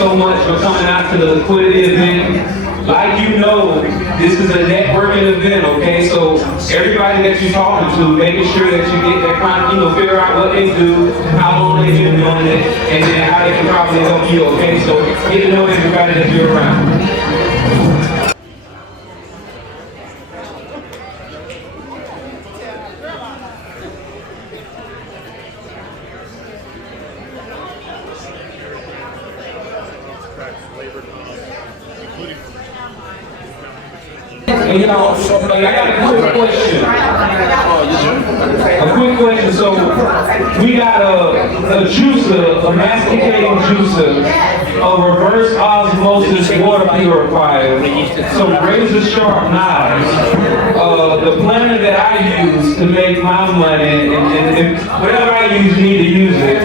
so much for coming out to the Liquidity Event. Like you know, this is a networking event, okay? So everybody that you're talking to, making sure that you get that kind of, figure out what they do, how long they've been doing it, and then how they can probably help you, okay? So get to know everybody that you're around. Hey, y'all, I got a quick question. A quick question. So, we got a juicer, a masticating juicer, a reverse osmosis water purifier, some razor sharp knives, the planner that I use to make my money, and whatever I use, you need to use it.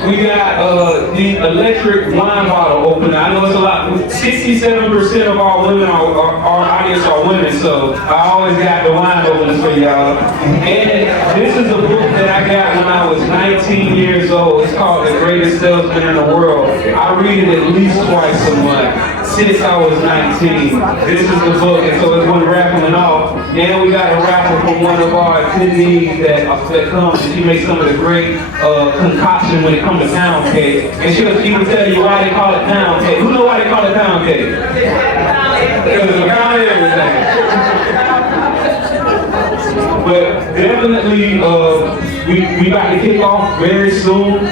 We got the electric wine bottle opener. I know it's a lot. 67% of our women, our audience are women, so I always got the wine openers for y'all. And this is a book that I got when I was 19 years old. It's called The Greatest Salesman in the World. I read it at least twice a month since I was 19. This is the book, and so it's one raffling off. And we got a raffle for one of our attendees that comes, and she makes some of the great concoction when it comes to pound cake. And she'll even tell you why they call it pound cake. Who know why they call it pound cake? Because it's pound everything. But definitely, we about to kick off very soon.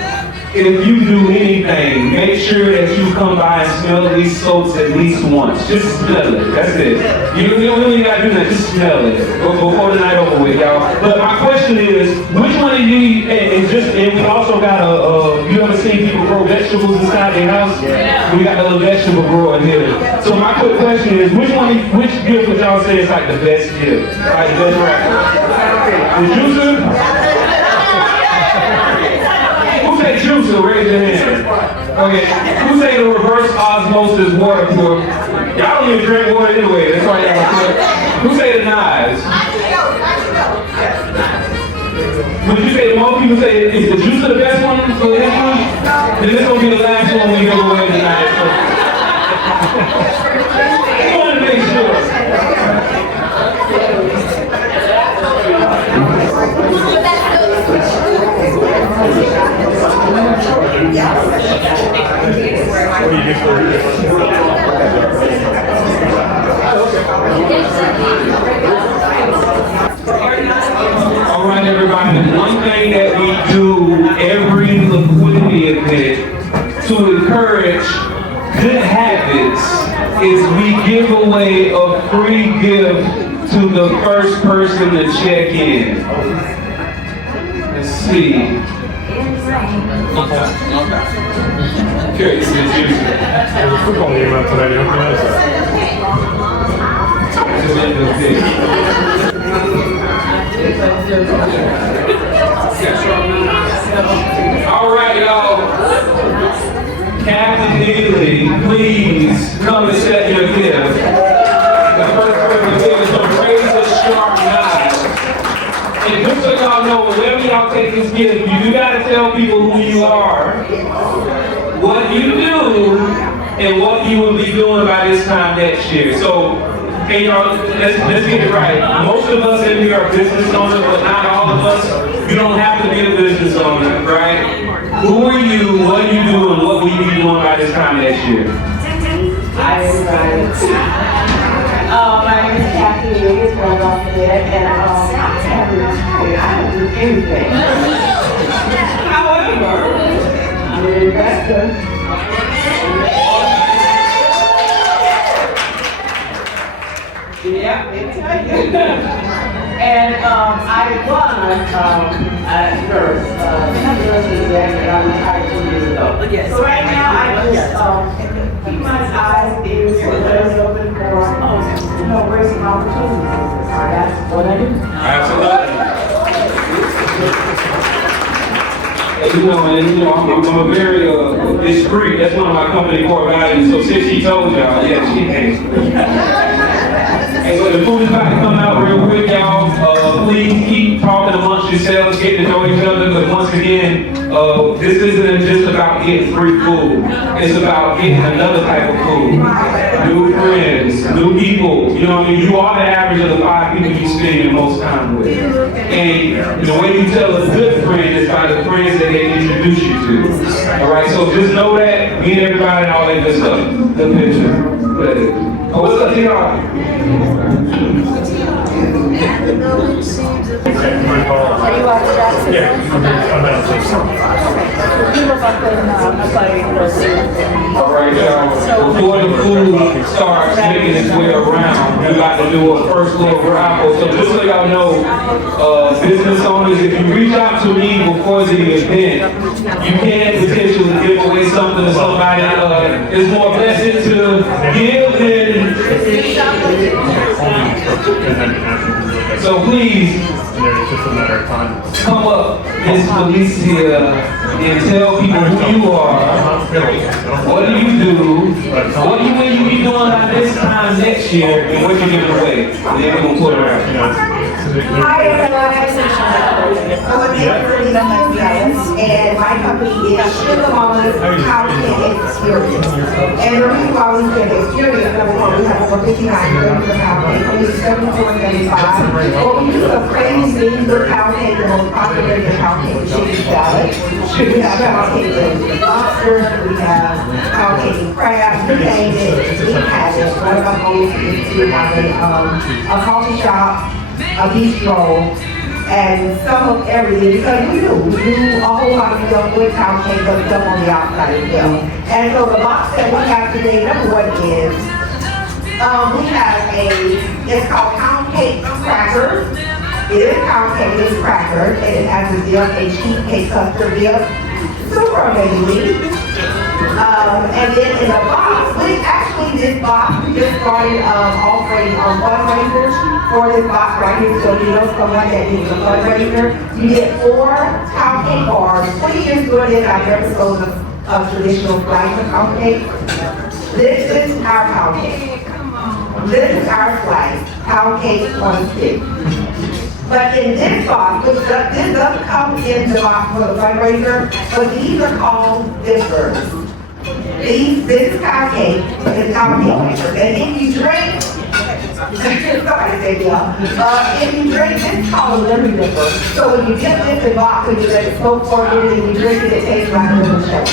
If you do anything, make sure that you come by and smell these soaps at least once. Just smell it. That's it. You don't really gotta do that. Just smell it before the night over with, y'all. But my question is, which one of you? And we also got you ever seen people grow vegetables inside their house? Yeah. We got a little vegetable grower here. So my quick question is, which gift would y'all say is like the best gift? Like the best wrapper? The juicer? Juicer, raise your hand. Okay, who say the reverse osmosis water pour? Y'all don't even drink water anyway, that's why y'all don't. Who say the knives? Would you say, most people say, is the juicer the best one for this one? Then this will be the last one we give away tonight. So. I want to make sure. All right, everybody. One thing that we do every liquidity event to encourage good habits is we give away a free gift to the first person to check in. Let's see. Okay, this is juicy. Football game out today, you don't realize that. All right, y'all. Captain Neely, please come and set your gift. The first person to give is a razor sharp knife. And just so y'all know, whenever y'all take this gift, you gotta tell people who you are, what you do, and what you will be doing by this time next year. So, hey y'all, let's get it right. Most of us in here are business owners, but not all of us. You don't have to be a business owner, right? Who are you, what do you do, and what will you be doing by this time next year? Hi everybody. My name is Kathy Lewis, right off the bat, and I don't do anything. However, I'm an investor. Yeah, let me tell you. And I was at first, I retired 2 years ago. So right now I just keep my eyes, ears, and legs open for raising opportunities. That's what I do. Absolutely. I'm a very discreet. That's one of my company core values. So since she told y'all, yeah, she can. Hey, so the food is about to come out real quick, y'all. Please keep talking amongst yourselves, get to know each other, because once again, this isn't just about getting free food. It's about getting another type of food. New friends, new people. You know what I mean? You are the average of the 5 people you spend your most time with. And the way you tell a good friend is by the friends that they introduce you to. All right, so just know that, meet everybody and all that good stuff. Good picture. Oh, what's up, TR? Are you out of Jackson? Yeah, I'm All right, y'all. Before the food starts making its way around, we're about to do a first little raffle. So just so y'all know, business owners, if you reach out to me before the event, you can potentially give away something to somebody. It's more blessed to give than. So please, it's just a matter of time. come up, Miss Felicia, and tell people who you are. What do you do? What do you will you be doing by this time next year? And what you giving away? And then we're gonna put it around. Hi everyone, I'm Liquidity Event, and my company is Shilama's Housing Experience. And the reason why we say experience, number one, we have over 59 rooms of housing, only 7475. But we do some crazy things with housing, the most popular is housing with chicken salad. We have housing with lobsters, we have housing crabs, you name it, we have it. One of our goals is to have a coffee shop, a bistro, and some of everything, because we do a whole lot of stuff with pound cake, but stuff on the outside as well. And so the box that we have today, number one is, we have it's called pound cake crackers. It is pound cake, it's crackers, and it has a dip, a cheesecake custard dip, super amazing. And then in the box, this box, we just started offering fundraisers for this box right here. So you know someone that needs a fundraiser, you get 4 pound cake bars. 20 years doing this, I've never sold a traditional slice of pound cake. This is our pound cake. This is our slice, pound cake on a stick. But in this box, this doesn't come in the box for the fundraiser, but these are called dippers. This is pound cake, it's pound cake. And if you drink, somebody say yeah. If you drink, it's called a lemon dipper. So when you dip this in box and you let it soak for a minute and you drink it, it tastes like a lemon shake.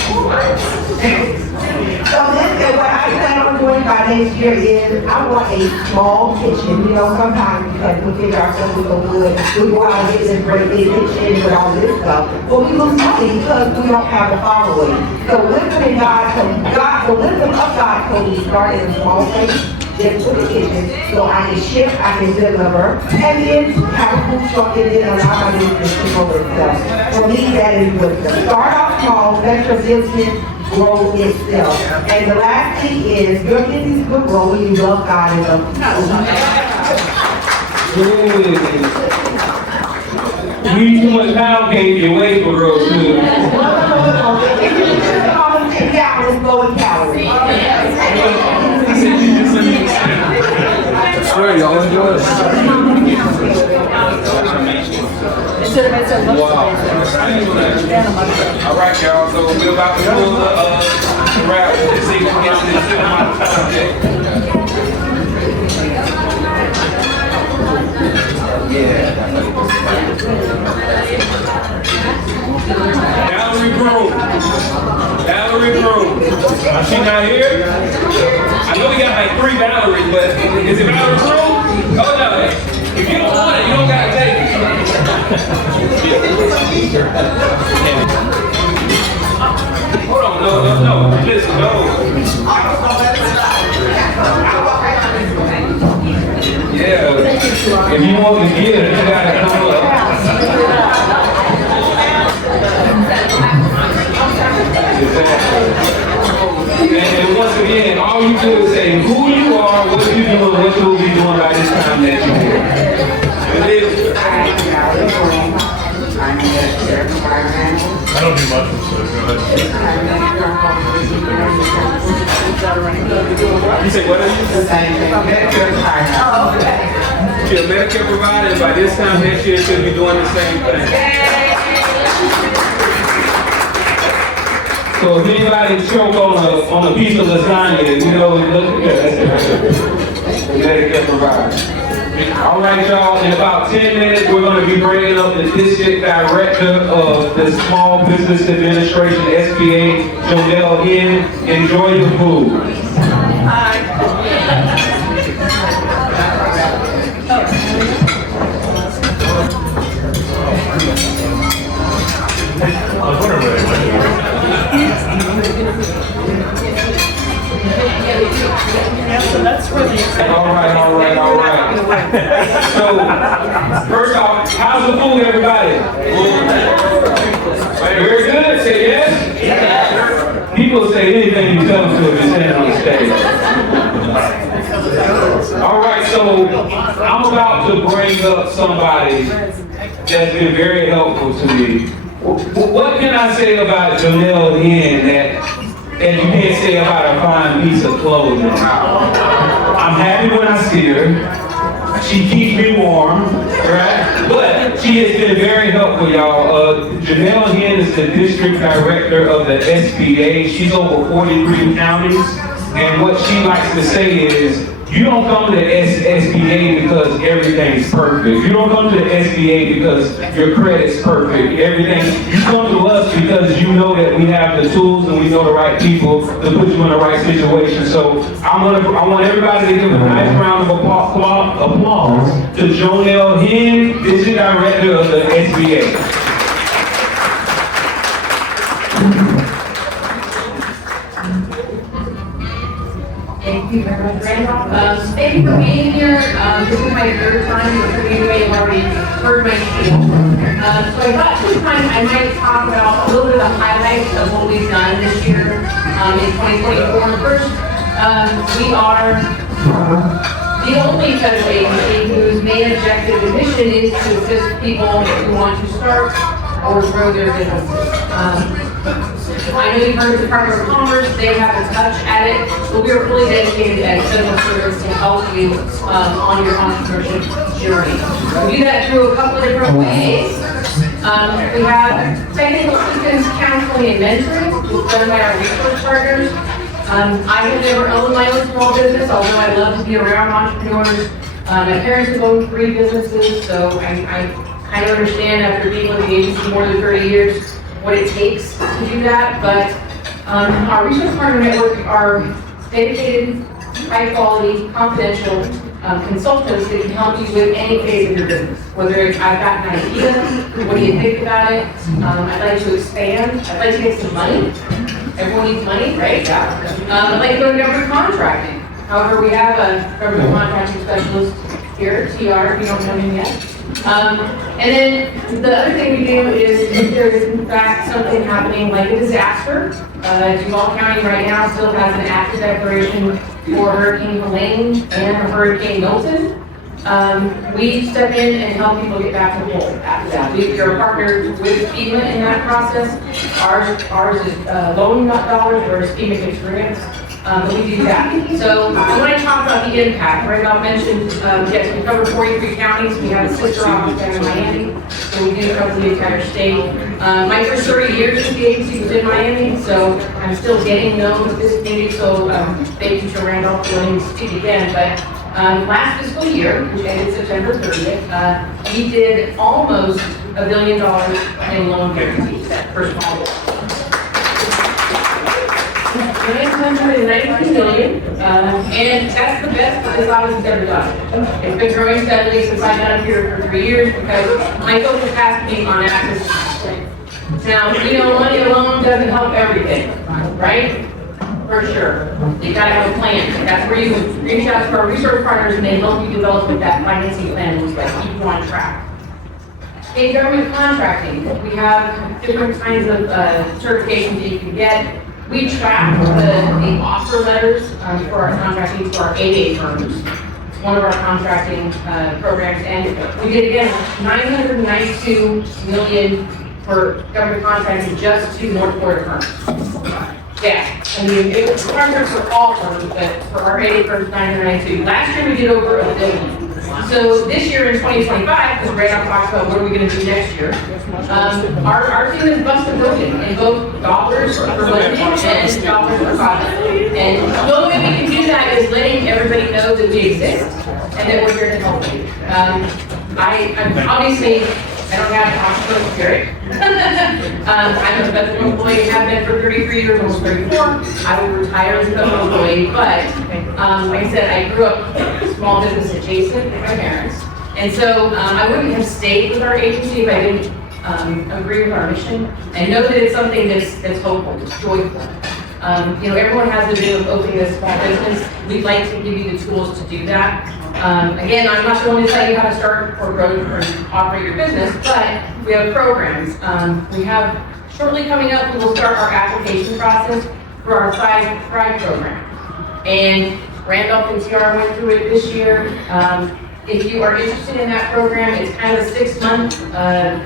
So this is what I plan on doing by next year is I want a small kitchen. You know, sometimes because we figure ourselves we're so good, we go out and get this great big kitchen with all this stuff. But we lose money because we don't have the following. So wisdom in the wisdom of God told me start in a small place. Just put the kitchen so I can ship, I can deliver, and then have a food truck and then allow my business to grow itself. For me, that is wisdom. Start off small, let your business grow itself. And the last thing is, your business will grow when you love God and love people. You eat too much pound cake, your weight will grow too. If you just call them 10 calories, low in calories. I swear, y'all enjoy it. Wow. All right, y'all. So we're about to pull the wrap and see if we can get to this amount of pound cake. Valerie Broom. Is she not here? I know we got like 3 Valeries, but is it Valerie Broom? Oh no. If you don't want it, you don't gotta take it. Hold on, no. Listen, no. Yeah. If you want to get it, you gotta come up. And once again, all you do is say who you are, what you doing, what you'll be doing by this time next year. I don't do much, so go ahead. You say what are you? The same thing. Medicare provider. Oh, okay. You're a Medicare provider, and by this time next year, she'll be doing the same thing. So if anybody choke on a piece of lasagna, you know, look at that. Medicare provider. All right, y'all, in about 10 minutes, we're going to be bringing up the District Director of the Small Business Administration, SBA, Jonelle Yin. Enjoy the food. I was wondering where they went. All right. So, first off, how's the food, everybody? Very good. Say yes? Yes. People say anything you tell them to if you stand on the stage. All right, so I'm about to bring up somebody that's been very helpful to me. What can I say about Jonelle Yin that you can't say about a fine piece of clothing? I'm happy when I see her. She keeps me warm, right? But she has been very helpful, y'all. Jonelle Yin is the District Director of the SBA. She's over 43 counties. And what she likes to say is, you don't come to the SBA because everything's perfect. You don't come to the SBA because your credit's perfect. Everything. You come to us because you know that we have the tools and we know the right people to put you in the right situation. So I want everybody to give a nice round of applause to Jonelle Yin, District Director of the SBA. Thank you very much, Randolph. Thank you for being here. This is my third time, which you may have already heard my spiel. So I thought this time I might talk about a little bit of the highlights of what we've done this year in 2024. First, we are the only federal agency whose main objective and mission is to assist people who want to start or grow their businesses. I know you've heard of the Department of Commerce, they have a touch at it, but we are fully dedicated as civil service to help you on your entrepreneurship journey. We do that through a couple of different ways. We have technical assistance, counseling, and mentoring, which is done by our resource partners. I have never owned my own small business, although I love to be around entrepreneurs. My parents have owned 3 businesses, so I kind of understand after being with the agency more than 30 years what it takes to do that, but our resource partner network are dedicated, high-quality, confidential consultants that can help you with any phase of your business. Whether it's, I've got an idea, what do you think about it? I'd like to expand, I'd like to get some money. Everyone needs money, right? Yeah. I'd like to go to government contracting. However, we have a government contracting specialist here, TR, if you don't know him yet. And then the other thing we do is if there is in fact something happening like a disaster, Duval County right now still has an active declaration for Hurricane Helene and Hurricane Milton. We step in and help people get back to whole after that. We are partnered with FEMA in that process. Ours is loan dollars, whereas FEMA gets grants. But we do that. So I want to talk about the impact. Randolph mentioned, yes, we cover 43 counties. We have a sister office down in Miami, so we do cover the entire state. My first 30 years with the agency was in Miami, so I'm still getting known with this community. So thank you to Randolph for letting me speak again. But last fiscal year, which ended September 30th, we did almost $1 billion in loan guarantees for small business. 992 million, and that's the best that this office has ever done. It's been growing steadily since I've been here for 3 years because my focus has to be on access to credit. Now, you know, money alone doesn't help everything, right? For sure. You gotta have a plan. That's where you would reach out to our resource partners and they help you develop what that financing plan looks like, keep you on track. In government contracting, we have different kinds of certifications that you can get. We track the offer letters for our contracting for our 8A firms. It's one of our contracting programs, and we did again 992 million for government contracting just to North Florida firms. Yeah, I mean, it was harder for all firms, but for our 81st 992. Last year we did over $1 billion. So this year in 2025, because Randolph talked about what are we going to do next year, our team has busted broken in both dollars for lending and dollars for profit. And the only way we can do that is letting everybody know that we exist and that we're here to help you. I'm obviously, I don't have an entrepreneurial spirit. I'm a federal employee, have been for 33 years, almost 34. I will retire as a federal employee, but like I said, I grew up small business adjacent with my parents. And so I wouldn't have stayed with our agency if I didn't agree with our mission and know that it's something that's hopeful, it's joyful. You know, everyone has the dream of opening a small business. We'd like to give you the tools to do that. Again, I'm not the one to tell you how to start or grow or operate your business, but we have programs. We have, shortly coming up, we will start our application process for our Thrive program. And Randolph and TR went through it this year. If you are interested in that program, it's kind of a 6-month,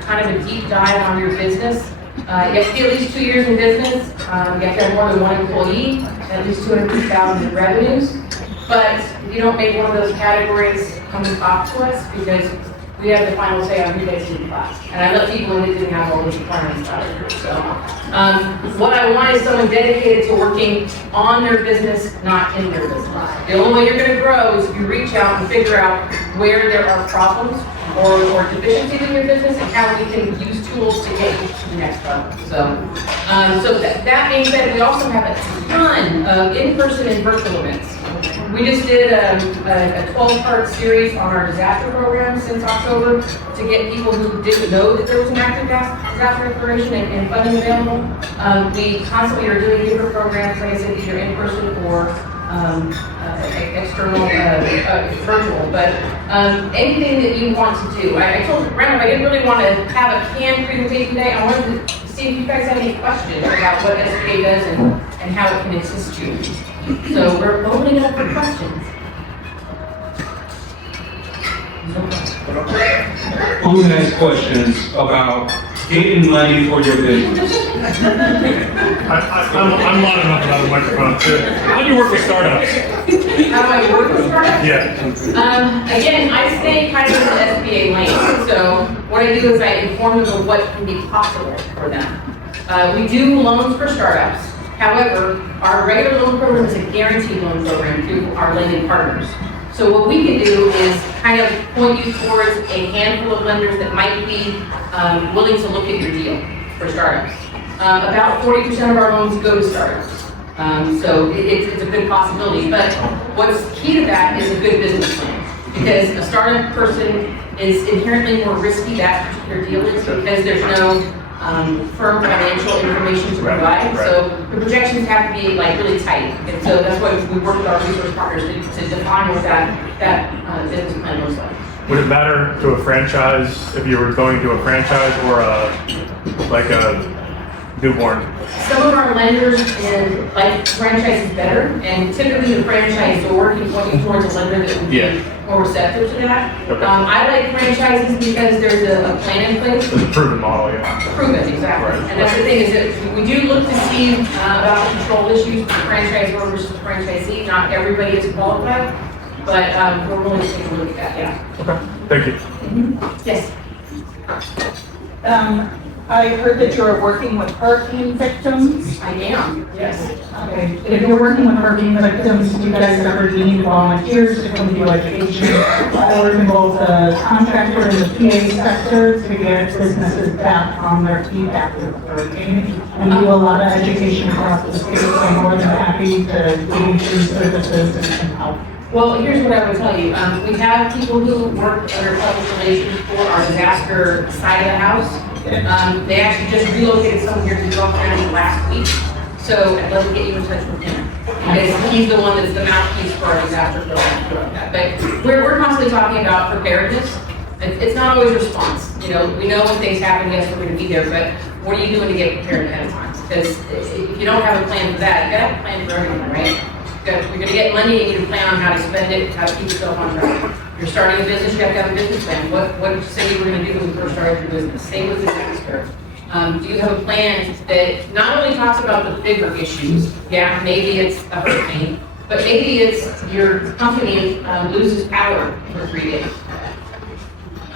kind of a deep dive on your business. You have to be at least 2 years in business. You have to have more than 1 employee, at least $250,000 in revenues. But if you don't make one of those categories, come and talk to us because we have the final say on who gets in the class. And I let people who didn't have all those requirements out of here. So what I want is someone dedicated to working on their business, not in their business. The only way you're going to grow is if you reach out and figure out where there are problems or deficiencies in your business and how we can use tools to get you to the next level. So that being said, we also have a ton of in-person and virtual events. We just did a 12-part series on our disaster program since October to get people who didn't know that there was an active disaster declaration and funding available. We constantly are doing different programs, like I said, either in person or external, virtual, but anything that you want to do. I told Randolph I didn't really want to have a canned presentation today. I wanted to see if you guys have any questions about what SBA does and how it can assist you. So we're opening it up for questions. Who has questions about getting money for your business? I'm loud enough about the microphone too. How do you work with startups? How do I work with startups? Yeah. Again, I stay kind of in the SBA lane. So what I do is I inform them of what can be possible for them. We do loans for startups. However, our regular loan program is a guaranteed loan program through our lending partners. So what we can do is kind of point you towards a handful of lenders that might be willing to look at your deal for startups. About 40% of our loans go to startups. So it's a good possibility. But what's key to that is a good business plan. Because a startup person is inherently more risky, that particular deal is, because there's no firm financial information to provide. So the projections have to be like really tight. And so that's why we work with our resource partners to define what that business plan looks like. Would it matter to a franchise if you were going to a franchise or a newborn? Some of our lenders like franchises better, and typically the franchisor can point you towards a lender that would be more receptive to that. Okay. I like franchises because there's a plan in place. It's a proven model, yeah. Proven, exactly. Right. And that's the thing is that we do look to see about the control issues for franchisor versus franchisee. Not everybody is qualified, but we're willing to take a look at that, yeah. Okay, thank you. Yes. I heard that you're working with hurricane victims. I am, yes. Okay, if you're working with hurricane victims, do you guys ever need volunteers to come do education? Or involve the contractor in the PA sector to get businesses back on their feet after the hurricane? And do a lot of education across the state, so I'm more than happy to give you free services and help. Well, here's what I would tell you. We have people who work under public relations for our disaster side of the house. They actually just relocated someone here to Gulf County last week. So I'd love to get you in touch with him. Because he's the one that's the mouthpiece for our disaster program. But we're constantly talking about preparedness. It's not always response. You know, we know when things happen, yes, we're going to be there, but what are you doing to get prepared ahead of time? Because if you don't have a plan for that, you got to have a plan for everything, right? You're going to get money, you need to plan on how to spend it, how to keep yourself on track. You're starting a business, you have to have a business plan. What did you say you were going to do when you first started your business? Same with disaster. Do you have a plan that not only talks about the bigger issues, yeah, maybe it's a hurricane, but maybe it's your company loses power for 3 days.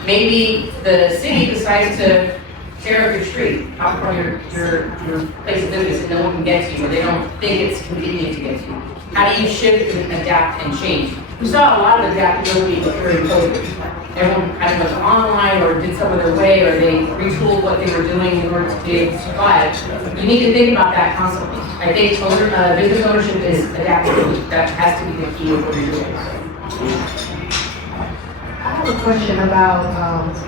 Maybe the city decides to tear up your street out from your place of business and no one can get to you, or they don't think it's convenient to get to you. How do you shift and adapt and change? We saw a lot of adaptability during COVID. Everyone kind of went online or did some of their way, or they retooled what they were doing in order to be able to survive. You need to think about that constantly. I think business ownership is adaptability. That has to be the key of what you're doing. I have a question about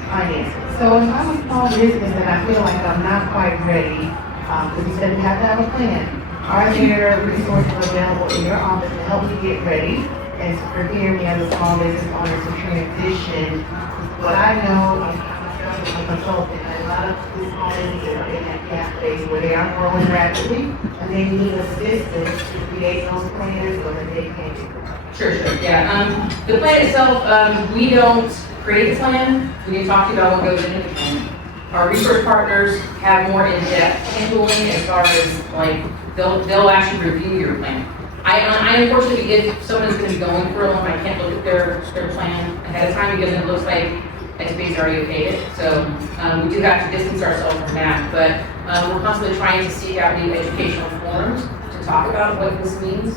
finances. So if I'm a small business and I feel like I'm not quite ready, because you said you have to have a plan, are there resources available in your office to help me get ready and to prepare me as a small business owner to transition? What I know, I'm a consultant, and a lot of these small businesses are in that gap phase where they are growing rapidly and they need assistance to create those plans so that they can get going. Sure, yeah. The plan itself, we don't create the plan. We can talk to you about what goes into the plan. Our research partners have more in-depth handling as far as like, they'll actually review your plan. I unfortunately, if someone's going to be going for a loan, I can't look at their plan ahead of time because it looks like SBA's already okayed it. So we do have to distance ourselves from that. But we're constantly trying to seek out new educational forums to talk about what this means.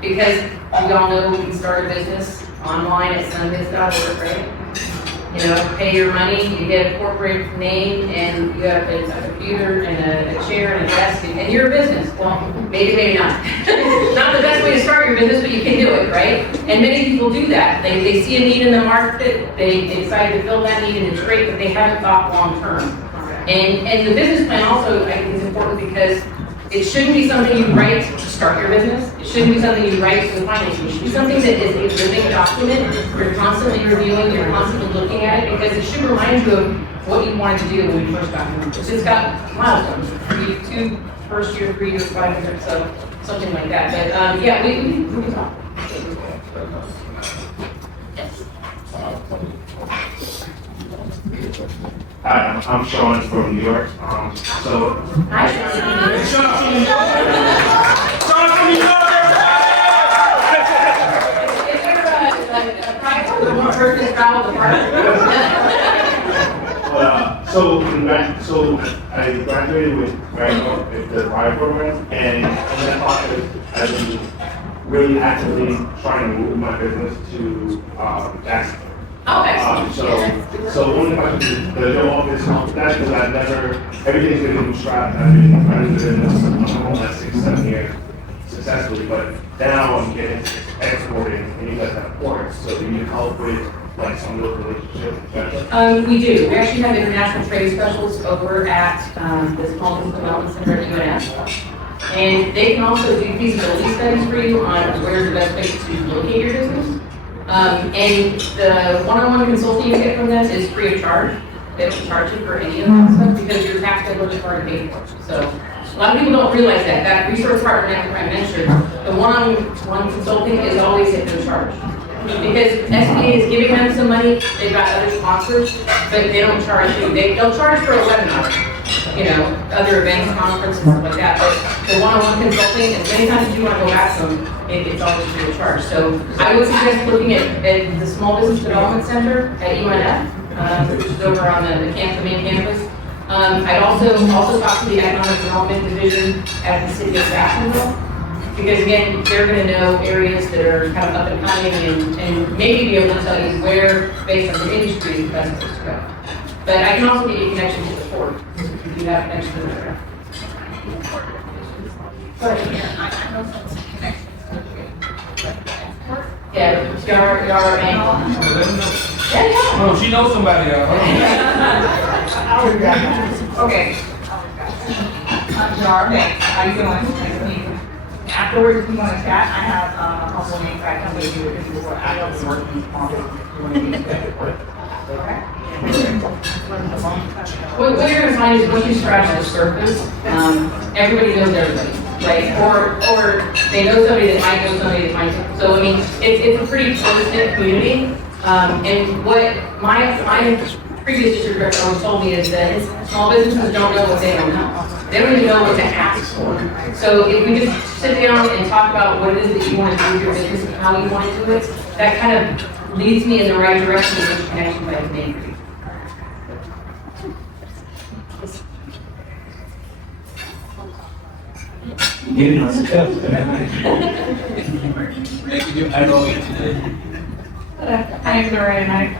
Because we all know we can start a business online at sunbiz.org, right? You know, pay your money, you get a corporate name, and you have a computer and a chair and a desk, and you're a business. Well, maybe not. Not the best way to start your business, but you can do it, right? And many people do that. They see a need in the market, they decide to fill that need, and it's great, but they haven't thought long term. And the business plan also, I think, is important because it shouldn't be something you write to start your business. It shouldn't be something you write to the finance. It should be something that is a living document. You're constantly reviewing, you're constantly looking at it, because it should remind you of what you wanted to do when you first got into it. It's got milestones, 2 first year, 3 years, 5 years, so something like that. But yeah, we can talk. Hi, I'm Sean from New York. Hi. Sean from New York! Sean from New York! Is there a private or one person travel the park? So I graduated with the fire program, and in that process, I've been really actively trying to move my business to Jacksonville. Oh, excellent. So one of the questions is, does your office help with that? Because everything's been bootstrapped. I've been running the business for the last 6-7 years successfully, but now I'm getting exporting, and you guys have ports. So do you help with like some of those relationships? We do. We actually have international trade specialists over at the Small Business Development Center at UNF. And they can also do feasibility studies for you on where's the best place to locate your business. And the one-on-one consulting you get from them is free of charge. They don't charge you for any of that stuff because your tax code is hard to pay for. So a lot of people don't realize that. That resource partner network I mentioned, the one-on-one consulting is always at no charge. Because SBA is giving them some money, they've got other sponsors, but they don't charge you. They'll charge for a webinar, you know, other events, conferences, stuff like that. But the one-on-one consulting, as many times as you want to go back to them, it's always free of charge. So I would suggest looking at the Small Business Development Center at UNF, which is over on the main campus. I'd also talk to the Economic Development Division at the City of Jacksonville. Because again, they're going to know areas that are kind of up and coming and maybe be able to tell you where, based on the industry, is the best place to go. But I can also get you connections to the port, if you do have connections there. Yeah, your bank. Yeah. Oh, she knows somebody out. Okay. Jar, thanks. How you doing? Nice to meet you. Afterwards, if you want to chat, I have a couple of names I can leave you with. This is what I know the working small business. Okay? What you're going to find is once you scratch the surface, everybody knows everybody, right? Or they know somebody that might know somebody that might. So I mean, it's a pretty close-knit community. And what my previous district director always told me is that small businesses don't know what they don't know. They don't even know what to ask for. So if we just sit down and talk about what it is that you want to do with your business and how you want to do it, that kind of leads me in the right direction of which connections I can make. Getting us steps. My name's Lorraine Knight.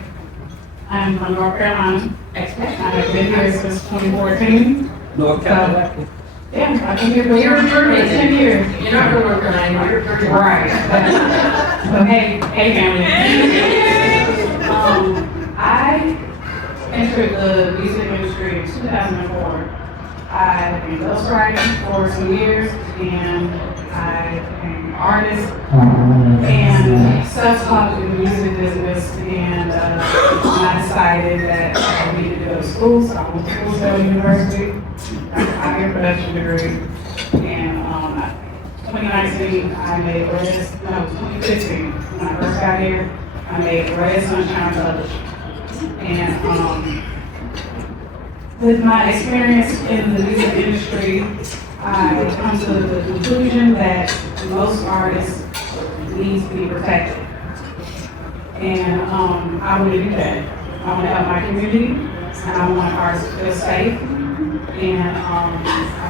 I'm from North Carolina. I've been here since 2014. North Carolina. Yeah, I've been here for You're a Virginia. 10 years. You're not from North Carolina, you're a Virginia. Right. So hey family. I entered the music industry in 2004. I've been ghostwriting for some years, and I became an artist and self-taught in the music business. And I decided that I needed to go to school, so I went to Full Sail University. I got a 5-year production degree, and 2019 I made 2015 when I first got here, I made Red Sunshine Publishing. And with my experience in the music industry, I come to the conclusion that most artists need to be protected. And I want to do that. I want to help my community, and I want artists to feel safe. And I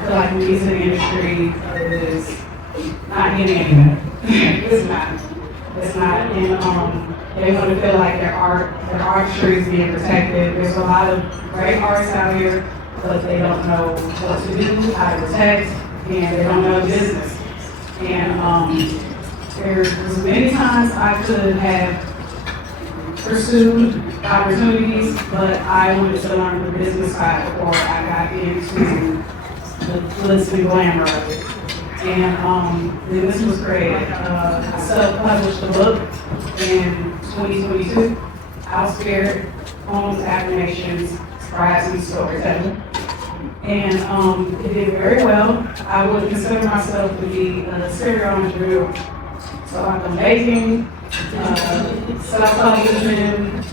feel like the music industry is not getting any better. It's not. It's not. And they want to feel like their artistry is being protected. There's a lot of great artists out here, but they don't know what to do, how to protect, and they don't know business. And there's many times I could have pursued opportunities, but I wanted to learn the business side before I got into the glitz and glamour of it. And then this was created. I self-published a book in 2022, House Spirit, Poems, Affirmations, Scribes, and Storytelling. And it did very well. I would consider myself to be a serial entrepreneur. So I've done baking, self-publishing,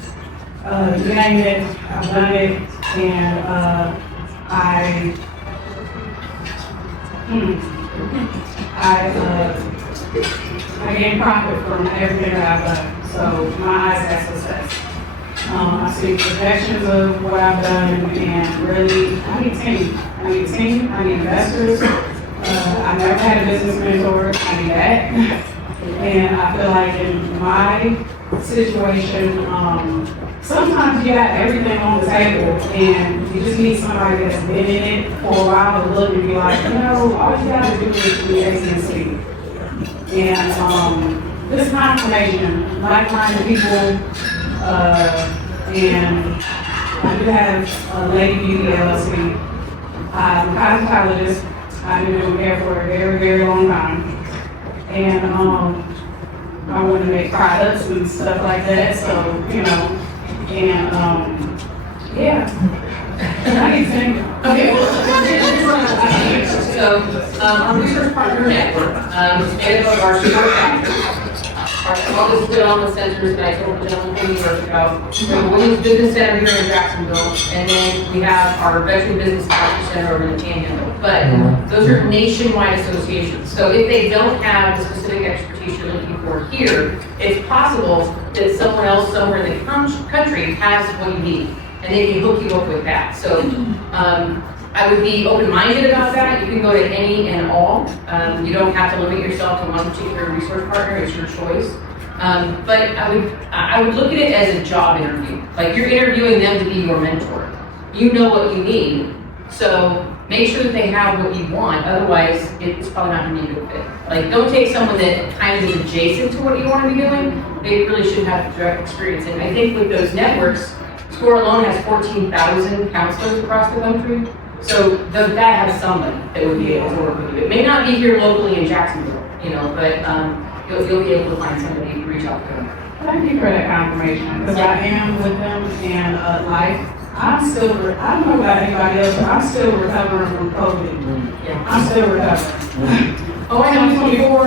you name it, I've done it. And I gain profit from everything that I've done. So my eyes have success. I see projections of what I've done, and really, I need a team. I need a team, I need investors. I've never had a business mentor, I need that. And I feel like in my situation, sometimes you got everything on the table, and you just need somebody that's been in it for a while to look and be like, you know, all you gotta do is do X and C. And this confirmation, like-minded people, and I do have a Lady Beauty LLC. I'm a cosmetologist. I've been doing hair for a very, very long time. And I want to make products and stuff like that, so, you know, and, yeah. I need to think. Okay, well, so, our research partner network, is made up of our support factors. All this development centers that I told the gentleman from New York about. We have a Williams Business Center here in Jacksonville, and then we have our Veteran Business Culture Center over in the Panhandle. But those are nationwide associations. So if they don't have the specific expertise you're looking for here, it's possible that someone else somewhere in the country has what you need, and they can hook you up with that. So I would be open-minded about that. You can go to any and all. You don't have to limit yourself to one particular resource partner. It's your choice. But I would look at it as a job interview. Like, you're interviewing them to be your mentor. You know what you need, so make sure that they have what you want. Otherwise, it's probably not going to be a good fit. Like, don't take someone that kind of is adjacent to what you want to be doing. They really should have direct experience. And I think with those networks, SCORE alone has 14,000 counselors across the country. So that has somebody that would be able to work with you. It may not be here locally in Jacksonville, you know, but you'll be able to find somebody to reach out to them. Thank you for that confirmation, because I am with them, and life, I don't know about anybody else, but I'm still recovering from COVID. Yeah. I'm still recovering. Oh, I know 24,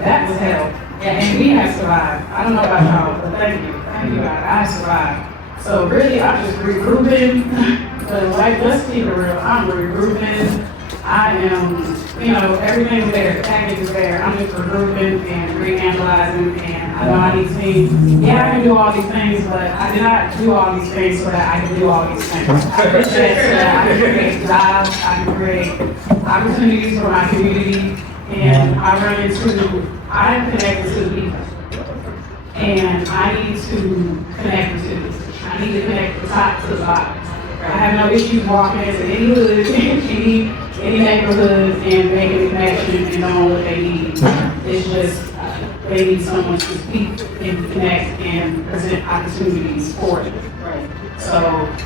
that was hell. Yeah, and we have survived. I don't know about y'all, but thank you, God, I survived. So really, I'm just regrouping, but like, let's keep it real, I'm regrouping. I am, everything's there, the package is there, I'm just regrouping and reanalyzing, and I know I need things. Yeah, I can do all these things, but I did not do all these things so that I can do all these things. I did that so that I can create jobs, I can create opportunities for my community, and I'm connected to the people. And I need to connect with cities. I need to connect the top to the bottom. I have no issues walking into any hood, any neighborhood, and making a connection and knowing what they need. It's just, they need someone to speak and connect and present opportunities for it. So,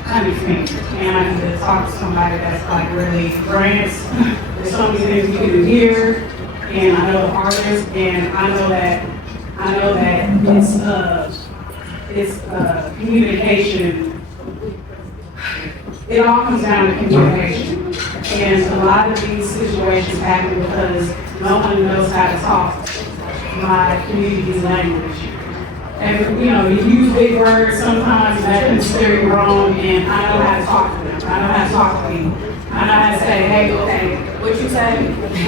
I need to think, and I need to talk to somebody that's like really grants. There's so many things you can do here, and I know the artists, and I know that it's communication. It all comes down to communication. And a lot of these situations happen because no one knows how to talk my community's language. And you use big words sometimes that can steer you wrong, and I know how to talk to them. I know how to talk to people. I know how to say, hey, okay, what you say?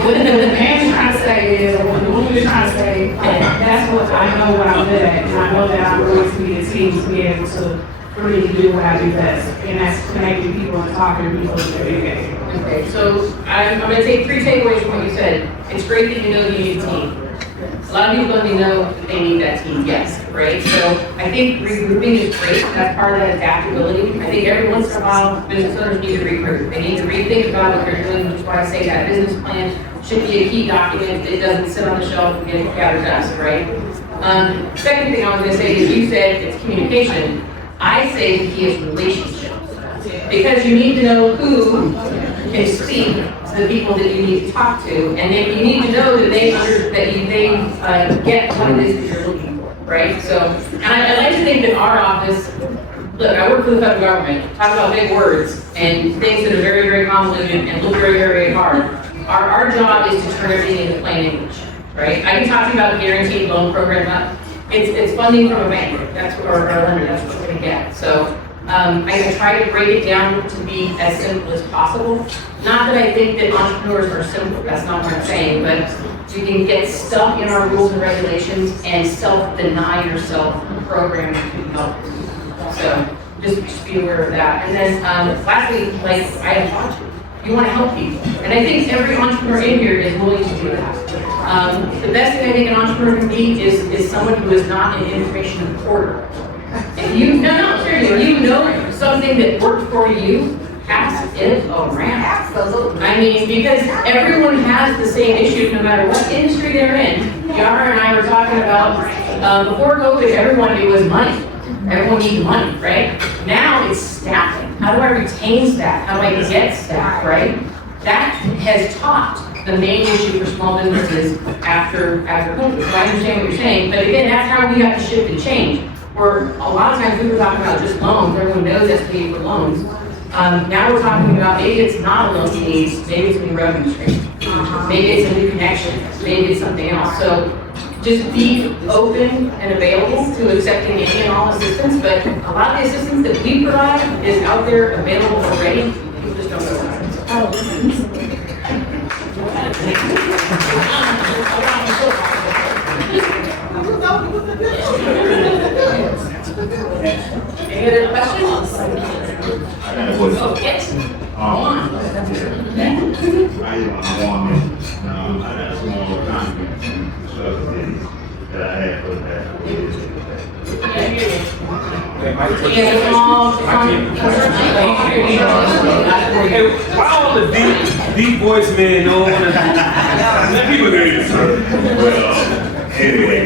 What the man's trying to say is, or what the woman is trying to say, that's what I know what I'm good at. And I know that I'm going to be a team to be able to really do what I do best. And that's connecting people and talking to people and communicating. Okay, so I'm going to take 3 takeaways from what you said. It's great that you know you need a team. A lot of people don't even know that they need that team, yes, right? So I think regrouping is great. That's part of that adaptability. I think every once in a while, business owners need to regroup. They need to rethink about what they're doing, which is why I say that business plan should be a key document. It doesn't sit on the shelf and get gathered dust, right? Second thing I was going to say is you said it's communication. I say the key is relationships. Because you need to know who can speak to the people that you need to talk to, and then you need to know that they get what it is that you're looking for, right? So, and I like to think that our office, look, I work for the federal government, talk about big words and things that are very, very convoluted and look very, very hard. Our job is to turn everything into plain English, right? I can talk to you about the guaranteed loan program. It's funding from a bank. That's what our lender, that's what we're going to get. So I try to break it down to be as simple as possible. Not that I think that entrepreneurs are simple, that's not what I'm saying, but you can get stuck in our rules and regulations and self-deny yourself programming to help. So just be aware of that. And then lastly, like I have taught you want to help people. And I think every entrepreneur in here is willing to do that. The best thing I think an entrepreneur can be is someone who is not an information hoarder. If you, seriously, if you know something that worked for you, pass it around. Absolutely. I mean, because everyone has the same issues no matter what industry they're in. Yara and I were talking about, before COVID, everyone knew it was money. Everyone needs money, right? Now it's staffing. How do I retain staff? How do I get staff, right? That has taught the main issue for small businesses after COVID. So I understand what you're saying, but again, that's how we have to shift and change. Where a lot of times we were talking about just loans, everyone knows SBA for loans. Now we're talking about maybe it's not a loan piece, maybe it's a new revenue stream. Maybe it's a new connection, maybe it's something else. So just be open and available to accepting any and all assistance, but a lot of the assistance that we provide is out there available already. People just don't know about it. Any other questions? I got a question. Oh, yes. I got a small concrete structure that I had for the past 4 years. Hey, why all the deep voice men know let people hear you, sir? Well, anyway,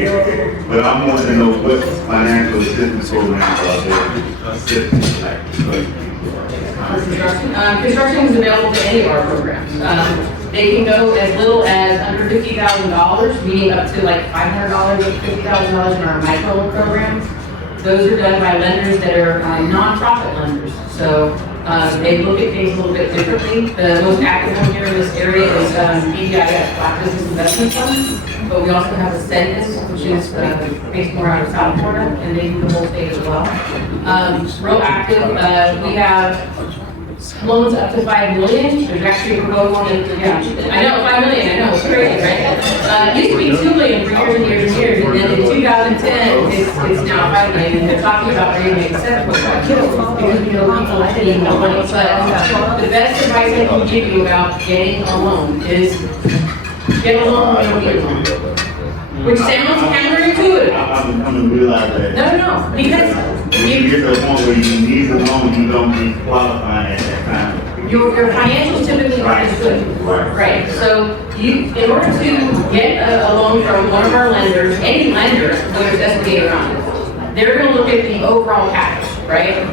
but I want to know what financial assistance programs are there assistance like Construction is available to any of our programs. They can go as little as under $50,000, meaning up to like $500 up to $50,000 in our micro programs. Those are done by lenders that are nonprofit lenders. So They look at things a little bit differently. The most active one here in this area is BDIF, Black Business Investment Fund. But we also have a SENDIS, which is based more out of South Florida, and they do the whole state as well. Real active, we have loans up to $5 million. There's actually a proposal on it, yeah. I know, $5 million, I know, it's crazy, right? It used to be $2 million for years and years and years, and then in 2010, it's now $5 million, and they're talking about raising it $7.5 million because we know people like need no money. But the best advice I can give you about getting a loan is get a loan when you don't need a loan. Which sounds counterintuitive. I'm coming to realize that. No, because When you get to a point where you need a loan, you don't be qualified at that time. your financials typically aren't as good. Right, so in order to get a loan from one of our lenders, any lender, whether it's SBA or not, they're gonna look at the overall package, right?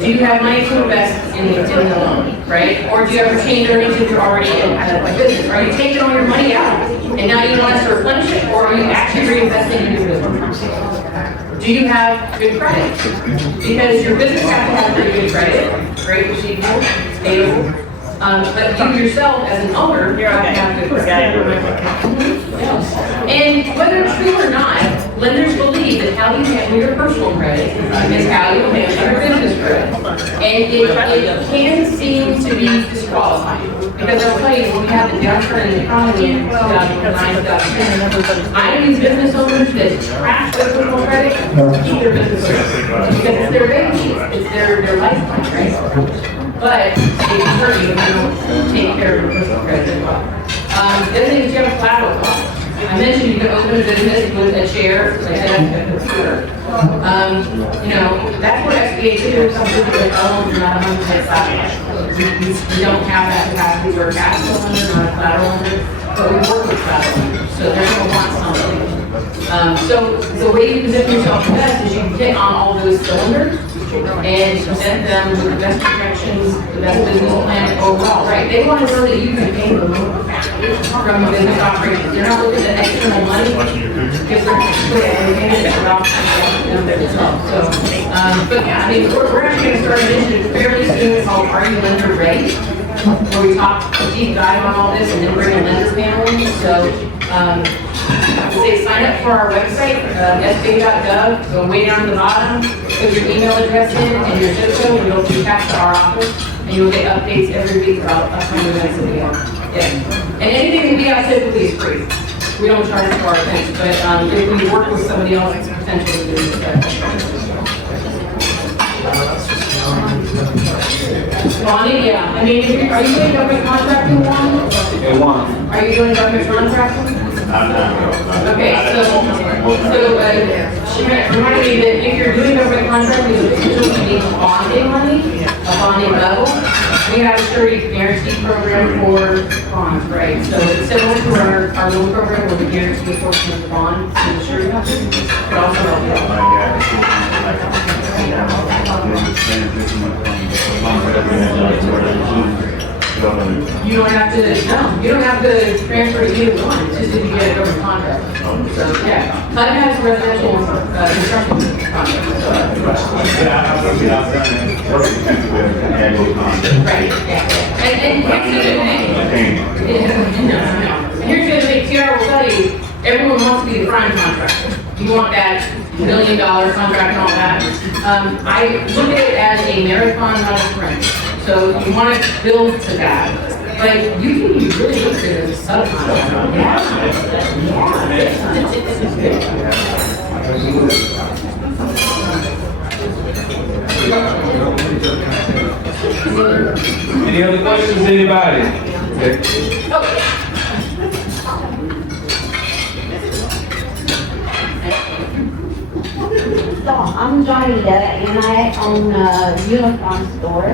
Do you have money to invest in the loan, right? Or do you have retained earnings if you're already in a business? Are you taking all your money out and now you want us to replenish it, or are you actually reinvesting in your business? Do you have good credit? Because your business has to have pretty good credit, great receivable, stable. But you yourself, as an owner, have to have good credit. And whether it's true or not, lenders believe that how you handle your personal credit is how you handle your business credit. And it can seem to be disqualifying. Because I'll tell you, when we had the downturn in the economy in 2009, 2010, I knew business owners that trash their personal credit, keep their business owners. Because it's their baby, it's their lifeline, right? But it can hurt you if you don't take care of your personal credit as well. The other thing is you have a collateral cost. I mentioned you can open a business with a chair, like I said, a computer. That's where SBA too comes into the phone, you're not 100% collateral. We don't have that capacity for a capital lender, not a collateral lender, but we work with collateral lenders, so they're going to want something. So the way you position yourself best is you get on all those cylinders and present them with the best projections, the best business plan overall, right? They want to know that you can pay them from business operations. They're not looking at external money because they're managing it around themselves. So, but yeah, I mean, we're actually going to start an initiative fairly soon called Are You Lender Ready? Where we talk a deep dive on all this and then bring a lender panel. So, I would say sign up for our website, sba.gov, go way down to the bottom, put your email address in and your zip code, and you'll be passed to our office, and you'll get updates every week about upcoming events that we have. Yeah. And anything that we have typically is free. We don't charge for our things, but if we work with somebody else, it's potentially doing that. Bonnie, yeah. I mean, are you doing government contracting, Juan? Are you doing government contracting? Okay, she reminded me that if you're doing government contracting, you need bonding money, a bonding level. We have a surety guarantee program for bonds, right? So it's similar to our loan program where we guarantee a portion of the bond to the surety company, but also help you out. You don't have to transfer to either one, it's just if you get a government contract. So, yeah. HUD has residential construction contracts. Right, yeah. And here's the other thing. And here's the other thing, Tiara will tell you, everyone wants to be the prime contractor. You want that $1 million contract and all that. I look at it as a marathon, not a sprint. So you want to build to that. But you can be really good as a subcontractor. Any other questions, anybody? So I'm Johnny and I own a uniform store.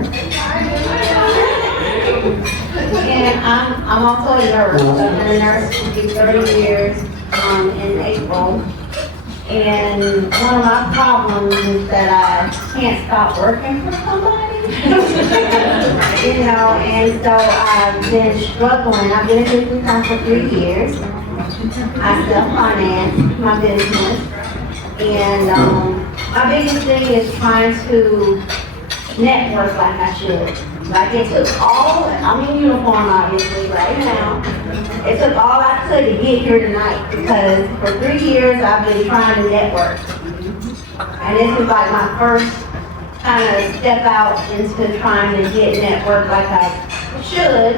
And I'm also a nurse. I've been a nurse for 30 years in April. And one of my problems is that I can't stop working for somebody. And so I've been struggling. I've been in business now for 3 years. I self-finance my business. And my biggest thing is trying to network like I should. Like it took all, I'm in uniform obviously right now. It took all I could to get here tonight because for 3 years I've been trying to network. And this is like my first kind of step out into trying to get network like I should.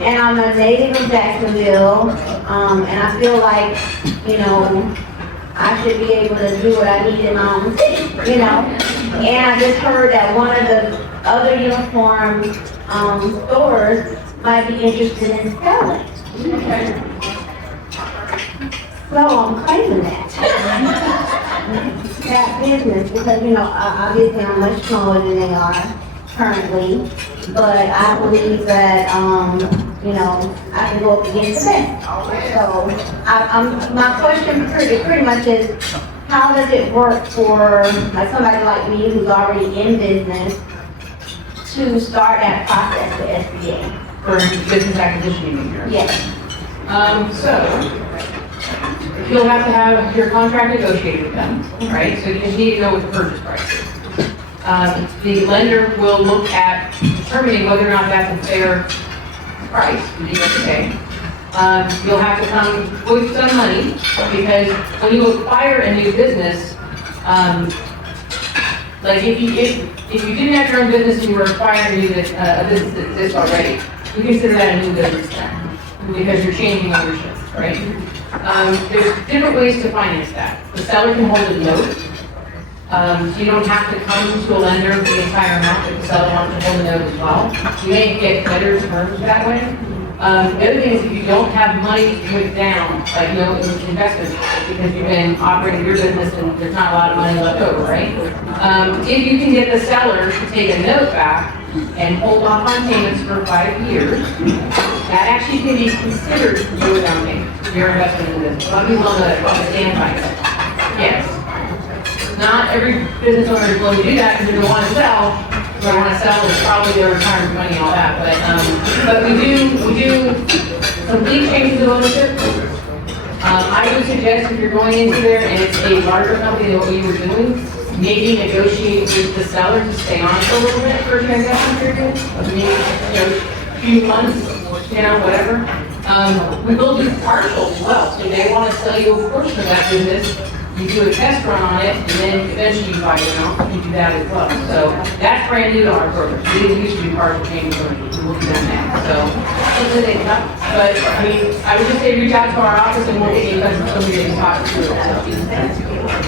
And I'm a native of Jacksonville, and I feel like, you know, I should be able to do what I need in my own city, you know? And I just heard that one of the other uniform stores might be interested in selling. So I'm claiming that. That business, because, you know, obviously I'm much smaller than they are currently, but I believe that, you know, I can go up against the best. So, my question pretty much is, how does it work for like somebody like me who's already in business to start that process with SBA? For business acquisition, you mean? Yes. So, you'll have to have your contract negotiated with them, right? So you just need to know what the purchase price is. The lender will look at determining whether or not that's a fair price for you to pay. You'll have to come with some money because when you acquire a new business, like if you didn't have your own business and you were acquiring a business that exists already, you consider that a new business then because you're changing ownership, right? There's different ways to finance that. The seller can hold a note. You don't have to come to a lender for the entire amount if the seller wants to hold a note as well. You may get better terms that way. The other thing is if you don't have money to put down, like no investment, because you've been operating your business and there's not a lot of money left over, right? If you can get the seller to take a note back and hold off on payments for 5 years, that actually can be considered your down payment, your investment in the business. Let me know that stand by it. Yes. Not every business owner is willing to do that because they don't want to sell. If they want to sell, it's probably their retirement money and all that. But we do complete changes of ownership. I would suggest if you're going into there and it's a larger company than what you were doing, maybe negotiate with the seller to stay on for a little bit for a transaction period, of maybe, you know, a few months, you know, whatever. We will do partial as well. So they want to sell you a portion of that business. You do a test run on it, and then eventually you buy it out. You do that as well. So that's brand new to our program. We didn't used to be part of change ownership. We'll do that now. So, but I mean, I would just say reach out to our office and we'll get you in touch with somebody that you talk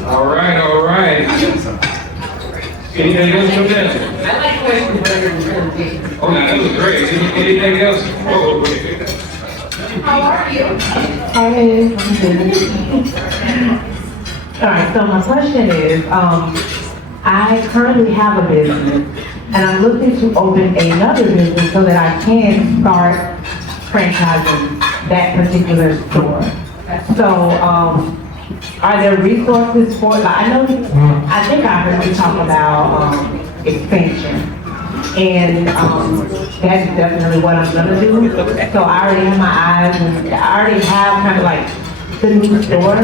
to. All right. Anything else from them? I like questions better than presentation. Oh, no, that was great. Anything else? Oh, okay. How are you? Hey. All right, so my question is, I currently have a business and I'm looking to open another business so that I can start franchising that particular store. So, are there resources for, like, I think I heard you talk about expansion. And that's definitely what I'm gonna do. So I already have my eyes, and I already have kind of like the new store.